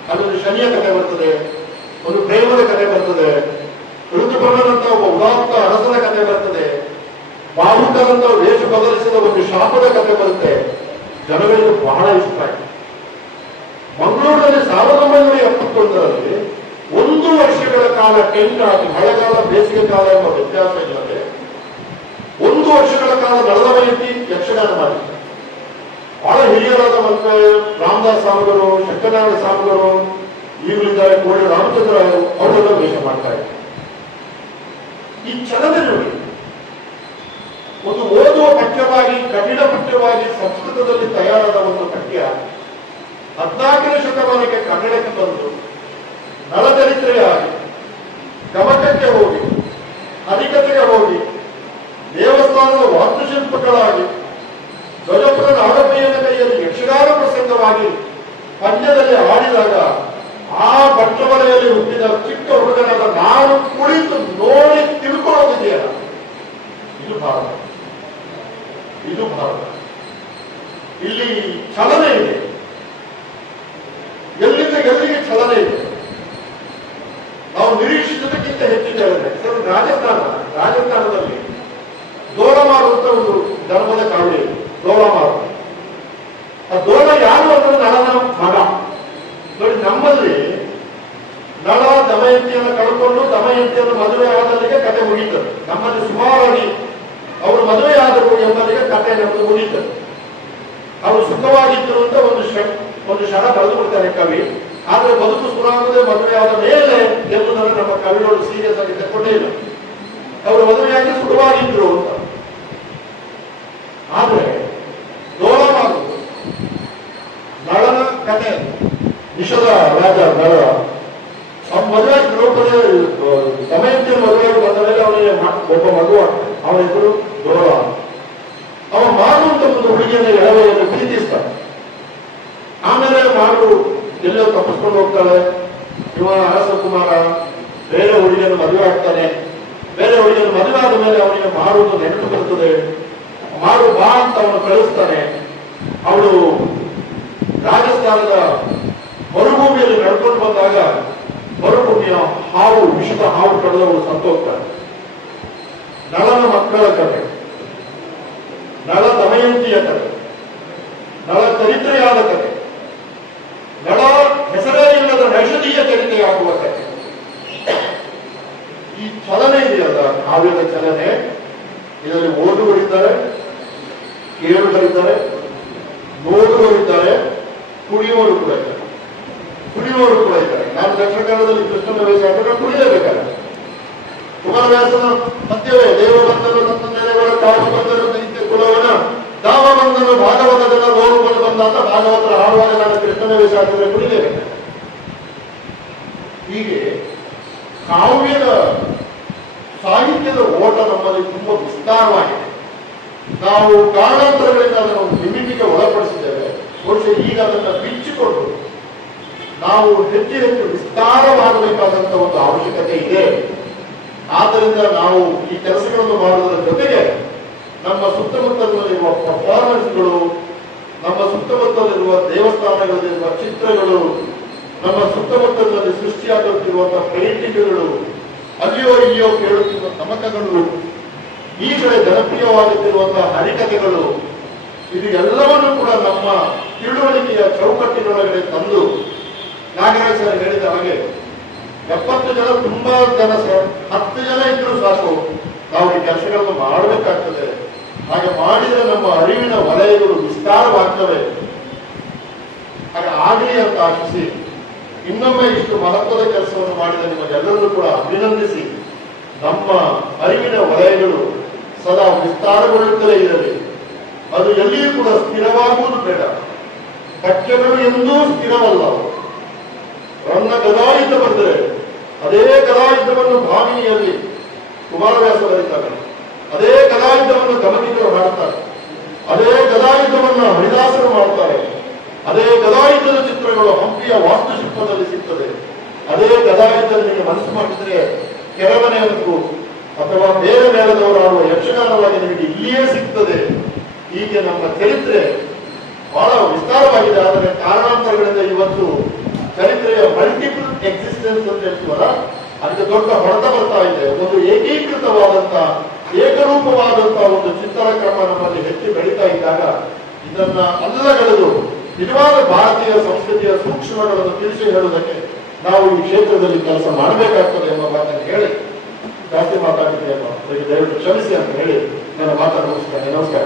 ಅಲ್ಲೊಂದು ಶನಿಯ ಕಥೆ ಬರ್ತದೆ, ಒಂದು ಪ್ರೇಮದ ಕಥೆ ಬರ್ತದೆ, ಋತುಪರ್ಣದಂತ ಒಬ್ಬ ಉದಾತ್ತ ಅರಸನ ಕಥೆ ಬರ್ತದೆ, ಬಾಹುಕರಂತ ವೇಷ ಬದಲಿಸಿದ ಒಂದು ಶಾಪದ ಕಥೆ ಬರುತ್ತೆ. ಜನಗಳಿಗೆ ಬಹಳ ಇಷ್ಟ ಆಯ್ತು. ಮಂಗಳೂರಿನಲ್ಲಿ 1971ರಲ್ಲಿ 1 ವರ್ಷಗಳ ಕಾಲ ಟೆಂಟ್ ಹಾಕಿ, ಮಳೆಗಾಲ ಬೇಸಿಗೆ ಕಾಲ ಎಂಬ ವ್ಯತ್ಯಾಸ ಇಲ್ಲದೆ 1 ವರ್ಷಗಳ ಕಾಲ ನಳದಮಯಂತಿ ಯಕ್ಷಗಾನ ಮಾಡಿದ್ದಾರೆ. ಬಹಳ ಹಿರಿಯರಾದ ಮತ್ತೆ ರಾಮದಾಸ್ ಸ್ವಾಮಿಗಳು, ಶಂಕರನಾರಾಯಣ ಸ್ವಾಮಿಗಳು, ಈಗಲಿದ್ದಾರೆ ಕೋಳಿ ರಾಮಚಂದ್ರಾಯರು, ಅವರೆಲ್ಲ ವೇಷ ಮಾಡ್ತಾ ಇದ್ದಾರೆ. ಈ ಚಲನೆ ನೋಡಿ, ಒಂದು ಓದುವ ಪಠ್ಯವಾಗಿ, ಕಠಿಣ ಪಠ್ಯವಾಗಿ ಸಂಸ್ಕೃತದಲ್ಲಿ ತಯಾರಾದ ಒಂದು ಪಠ್ಯ 14ನೇ ಶತಮಾನಕ್ಕೆ ಕನ್ನಡಕ್ಕೆ ಬಂದು ನಳಚರಿತ್ರೆಯಾಗಿ, ಗಮಕಕ್ಕೆ ಹೋಗಿ, ಹರಿಕತೆಗೆ ಹೋಗಿ, ದೇವಸ್ಥಾನದ ವಾಸ್ತುಶಿಲ್ಪಗಳಾಗಿ, ಧ್ವಜಪುರ ನಾಗಪ್ಪಯ್ಯನ ಕೈಯಲ್ಲಿ ಯಕ್ಷಗಾನ ಪ್ರಸಂಗವಾಗಿ ಪಂದ್ಯದಲ್ಲಿ ಆಡಿದಾಗ ಆ ಬಟ್ಟವಲೆಯಲ್ಲಿ ಹುಟ್ಟಿದ ಚಿಕ್ಕ ಹುಡುಗನಾದ ನಾನು ಕುಳಿತು ನೋಡಿ ತಿಳ್ಕೊಳ್ಳೋದಿದೆಯಲ್ಲ, ಇದು ಭಾರತ. ಇದು ಭಾರತ. ಇಲ್ಲಿ ಚಲನೆ ಇದೆ, ಎಲ್ಲಿಂದ ಎಲ್ಲಿಗೆ ಚಲನೆ ಇದೆ. ನಾವು ನಿರೀಕ್ಷಿಸಿದ್ದಕ್ಕಿಂತ ಹೆಚ್ಚಿನ ಹೇಳಿದ್ರೆ ಸರ್, ರಾಜಸ್ಥಾನದಲ್ಲಿ ದೋಲಮಾರು ಅಂತ ಒಂದು ಧರ್ಮದ ಕಾವಡಿ ಇದೆ. ದೋಲಮಾರು, ಆ ದೋಲ ಯಾರು ಅಂದ್ರೆ ನಳನ ಮಗ. ನೋಡಿ, ನಮ್ಮಲ್ಲಿ ನಳ ದಮಯಂತಿಯನ್ನು ಕಳ್ಕೊಂಡು ದಮಯಂತಿಯನ್ನು ಮದುವೆ ಆದಲ್ಲಿಗೆ ಕತೆ ಮುಗೀತದೆ. ನಮ್ಮಲ್ಲಿ ಸುಮಾರಾಗಿ ಅವರು ಮದುವೆ ಆದರು ಎಂಬಲ್ಲಿಗೆ ಕತೆ ನಮ್ಮದು ಮುಗೀತದೆ. ಅವರು ಸುಖವಾಗಿದ್ದರು ಅಂತ ಒಂದು ಕ್ಷಣ ಕಳೆದು ಬಿಡ್ತಾರೆ ಕವಿ. ಆದ್ರೆ ಬದುಕು ಸುರಾಗದೆ ಮದುವೆ ಆದ ಮೇಲೆ ಎಂಬುದನ್ನು ನಮ್ಮ ಕವಿಗಳು ಸೀರಿಯಸ್ ಆಗಿ ತಗೊಂಡೇ ಇಲ್ಲ. ಅವರು ಮದುವೆಯಾಗಿ ಸುಖವಾಗಿದ್ರು ಅಂತ. ಆದ್ರೆ ದೋಲಮಾರು ನಳನ ಕಥೆ, ವಿಷದ ರಾಜ ನಳ ಮದುವೆ ದ್ರೌಪದಿ ದಮಯಂತಿ ಮದುವೆಗೆ ಬಂದ ಮೇಲೆ ಅವನಿಗೆ ಒಬ್ಬ ಮಗು, ಅವನ ಹೆಸರು ದೋಲ. ಅವ ಮಾರು ಅಂತ ಒಂದು ಹುಡುಗಿಯನ್ನು ಎಳವೆಯನ್ನು ಪ್ರೀತಿಸ್ತಾನೆ. ಆಮೇಲೆ ಮಾರು ಎಲ್ಲೋ ತಪ್ಪಿಸ್ಕೊಂಡು ಹೋಗ್ತಾಳೆ. ಇವ ಅರಸ ಕುಮಾರ ಬೇರೆ ಹುಡುಗಿಯನ್ನು ಮದುವೆ ಆಗ್ತಾನೆ. ಬೇರೆ ಹುಡುಗಿಯನ್ನು ಮದುವೆ ಆದ ಮೇಲೆ ಅವನಿಗೆ ಮಾರುವುದು ನೆನಪು ಬರ್ತದೆ. ಮಾರು ಬಾ ಅಂತ ಅವನು ಕಳಿಸ್ತಾನೆ. ಅವಳು ರಾಜಸ್ಥಾನದ ಮರುಭೂಮಿಯಲ್ಲಿ ನಡ್ಕೊಂಡು ಬಂದಾಗ ಮರುಭೂಮಿಯ ಹಾವು, ವಿಷದ ಹಾವು ಕಳೆದವಳು ಸತ್ತೋಗ್ತಾಳೆ. ನಳನ ಮಕ್ಕಳ ಕಥೆ, ನಳ ದಮಯಂತಿಯ ಕಥೆ, ನಳ ಚರಿತ್ರೆಯಾದ ಕಥೆ, ನಳ ಹೆಸರೇ ಇಲ್ಲದ ನೈಷಧೀಯ ಚರಿತ್ರೆಯಾಗುವ ಕಥೆ. ಈ ಚಲನೆ ಇದೆಯಲ್ಲ, ಕಾವ್ಯದ ಚಲನೆ, ಇದರಲ್ಲಿ ಓದುವರಿದ್ದಾರೆ, ಕೇಳುವರಿದ್ದಾರೆ, ನೋಡುವರಿದ್ದಾರೆ, ಕುಡಿಯುವವರು ಕೂಡ ಇದ್ದಾರೆ. ಕುಡಿಯುವವರು ಕೂಡ ಇದ್ದಾರೆ. ನಾನು ದಕ್ಷಿಣ ಕನ್ನಡದಲ್ಲಿ ಕೃಷ್ಣನ ವೇಷ ಹಾಕಿದ್ರೆ ಕುಡಿಯಬೇಕಾದ್ರೆ ಕುಮಾರವ್ಯಾಸನ ಪದ್ಯವೇ ದೇವಬಂಧನ ನೆಲೆಗಳ ಕಾಮಬಂಧನ ದೈತ್ಯ ಕುಲವನ ದಾಮಬಂಧನ ಭಾಗವತ ಜನ ರೋರುಗಳು ಬಂದ ಅಂತ ಭಾಗವತರ ಹಾಡುವಾಗ ನಾನು ಕೃಷ್ಣನ ವೇಷ ಹಾಕಿದ್ರೆ ಕುಡಿಯಬೇಕು. ಹೀಗೆ ಕಾವ್ಯದ ಸಾಹಿತ್ಯದ ಓಟ ನಮ್ಮಲ್ಲಿ ತುಂಬಾ ವಿಸ್ತಾರವಾಗಿದೆ. ನಾವು ಕಾರಣಾಂತರಗಳಿಂದ ಅದನ್ನು ಲಿಮಿಟಿಗೆ ಒಳಪಡಿಸಿದ್ದೇವೆ. ಬಹುಶಃ ಈಗ ಅದನ್ನು ಬಿಚ್ಚಿಕೊಂಡು ನಾವು ಹೆಚ್ಚು ಹೆಚ್ಚು ವಿಸ್ತಾರವಾಗಬೇಕಾದಂತ ಒಂದು ಅವಶ್ಯಕತೆ ಇದೆ. ಆದ್ದರಿಂದ ನಾವು ಈ ಕೆಲಸಗಳನ್ನು ಮಾಡುವುದರ ಜೊತೆಗೆ ನಮ್ಮ ಸುತ್ತಮುತ್ತಲಿರುವ ಪರ್ಫಾರ್ಮೆನ್ಸ್ಗಳು, ನಮ್ಮ ಸುತ್ತಮುತ್ತಲಿರುವ ದೇವಸ್ಥಾನಗಳಲ್ಲಿರುವ ಚಿತ್ರಗಳು, ನಮ್ಮ ಸುತ್ತಮುತ್ತಲಿನಲ್ಲಿ ಸೃಷ್ಟಿಯಾಗುತ್ತಿರುವಂತಹ ಪೇಂಟಿಂಗ್ಗಳು, ಅಲ್ಲಿಯೋ ಇಲ್ಲಿಯೋ ಕೇಳುತ್ತಿರುವ ತಮಕಗಳು, ಈ ಕಡೆ ಜನಪ್ರಿಯವಾಗುತ್ತಿರುವಂತಹ ಹರಿಕಥೆಗಳು, ಇದು ಎಲ್ಲವನ್ನೂ ಕೂಡ ನಮ್ಮ ತಿಳುವಳಿಕೆಯ ಚೌಕಟ್ಟಿನೊಳಗಡೆ ತಂದು, ನಾಗರಾಜ್ ಸರ್ ಹೇಳಿದ ಹಾಗೆ 70 ಜನ ತುಂಬಾ ಜನ 10 ಜನ ಇದ್ರೂ ಸಾಕು, ನಾವು ಈ ಕೆಲಸಗಳನ್ನು ಮಾಡಬೇಕಾಗ್ತದೆ. ಹಾಗೆ ಮಾಡಿದರೆ ನಮ್ಮ ಅರಿವಿನ ವಲಯಗಳು ವಿಸ್ತಾರವಾಗ್ತವೆ. ಹಾಗೆ ಆಗಲಿ ಅಂತ ಆಶಿಸಿ ಇನ್ನೊಮ್ಮೆ ಇಷ್ಟು ಮಹತ್ವದ ಕೆಲಸವನ್ನು ಮಾಡಿದ ನಿಮಗೆಲ್ಲರೂ ಕೂಡ ಅಭಿನಂದಿಸಿ, ನಮ್ಮ ಅರಿವಿನ ವಲಯಗಳು ಸದಾ ವಿಸ್ತಾರಗೊಳ್ಳುತ್ತಲೇ ಇರಲಿ. ಅದು ಎಲ್ಲಿಯೂ ಕೂಡ ಸ್ಥಿರವಾಗುವುದು ಬೇಡ. ಕಚ್ಚೆಗಳು ಎಂದೂ ಸ್ಥಿರವಲ್ಲ. ರನ್ನ ಗದಾಯುದ್ಧ ಬಂದರೆ ಅದೇ ಗದಾಯುದ್ಧವನ್ನು ಭಾಮಿನಿಯಲ್ಲಿ ಕುಮಾರವ್ಯಾಸ ಬರೀತಾರೆ, ಅದೇ ಗದಾಯುದ್ಧವನ್ನು ಗಮನಿಕರು ಹಾಡುತ್ತಾರೆ, ಅದೇ ಗದಾಯುದ್ಧವನ್ನು ಹರಿದಾಸರು ಮಾಡ್ತಾರೆ, ಅದೇ ಗದಾಯುದ್ಧದ ಚಿತ್ರಗಳು ಹಂಪಿಯ ವಾಸ್ತುಶಿಲ್ಪದಲ್ಲಿ ಸಿಗ್ತದೆ. ಅದೇ ಗದಾಯುದ್ಧನಿಗೆ ಮನಸ್ಸು ಮಾಡಿದ್ರೆ ಕೆರಮನೆಯಂತೂ ಅಥವಾ ಬೇರೆ ಮೇಳದವರು ಆಡುವ ಯಕ್ಷಗಾನವಾಗಿ ನಿಮಗೆ ಇಲ್ಲಿಯೇ ಸಿಗ್ತದೆ. ಹೀಗೆ ನಮ್ಮ ಚರಿತ್ರೆ ಬಹಳ ವಿಸ್ತಾರವಾಗಿದೆ. ಆದರೆ ಕಾರಣಾಂತರಗಳಿಂದ ಇವತ್ತು ಚರಿತ್ರೆಯ ಮಲ್ಟಿಪಲ್ ಎಕ್ಸಿಸ್ಟೆನ್ಸ್ ಅಂತ ಹೇಳ್ತೀವಲ್ಲ, ಅದಕ್ಕೆ ದೊಡ್ಡ ಹೊಡೆತ ಬರ್ತಾ ಇದೆ. ಒಂದು ಏಕೀಕೃತವಾದಂತ ಏಕರೂಪವಾದಂತಹ ಒಂದು ಚಿತ್ರಣ ಕ್ರಮ ನಮ್ಮಲ್ಲಿ ಹೆಚ್ಚು ಬೆಳೀತಾ ಇದ್ದಾಗ ಇದನ್ನ ಅಲ್ಲಗಳೆದು ನಿಜವಾದ ಭಾರತೀಯ ಸಂಸ್ಕೃತಿಯ ಸೂಕ್ಷ್ಮಗಳನ್ನು ತಿಳಿಸಿ ಹೇಳುವುದಕ್ಕೆ ನಾವು ಈ ಕ್ಷೇತ್ರದಲ್ಲಿ ಕೆಲಸ ಮಾಡಬೇಕಾಗ್ತದೆ ಎಂಬ ಮಾತನ್ನು ಹೇಳಿ, ಜಾಸ್ತಿ ಮಾತಾಡಿದ್ದೇನೆ, ದಯವಿಟ್ಟು ಕ್ಷಮಿಸಿ ಅಂತ ಹೇಳಿ ನನ್ನ ಮಾತನ್ನು ಮುಗಿಸ್ತೇನೆ. ನಮಸ್ಕಾರ.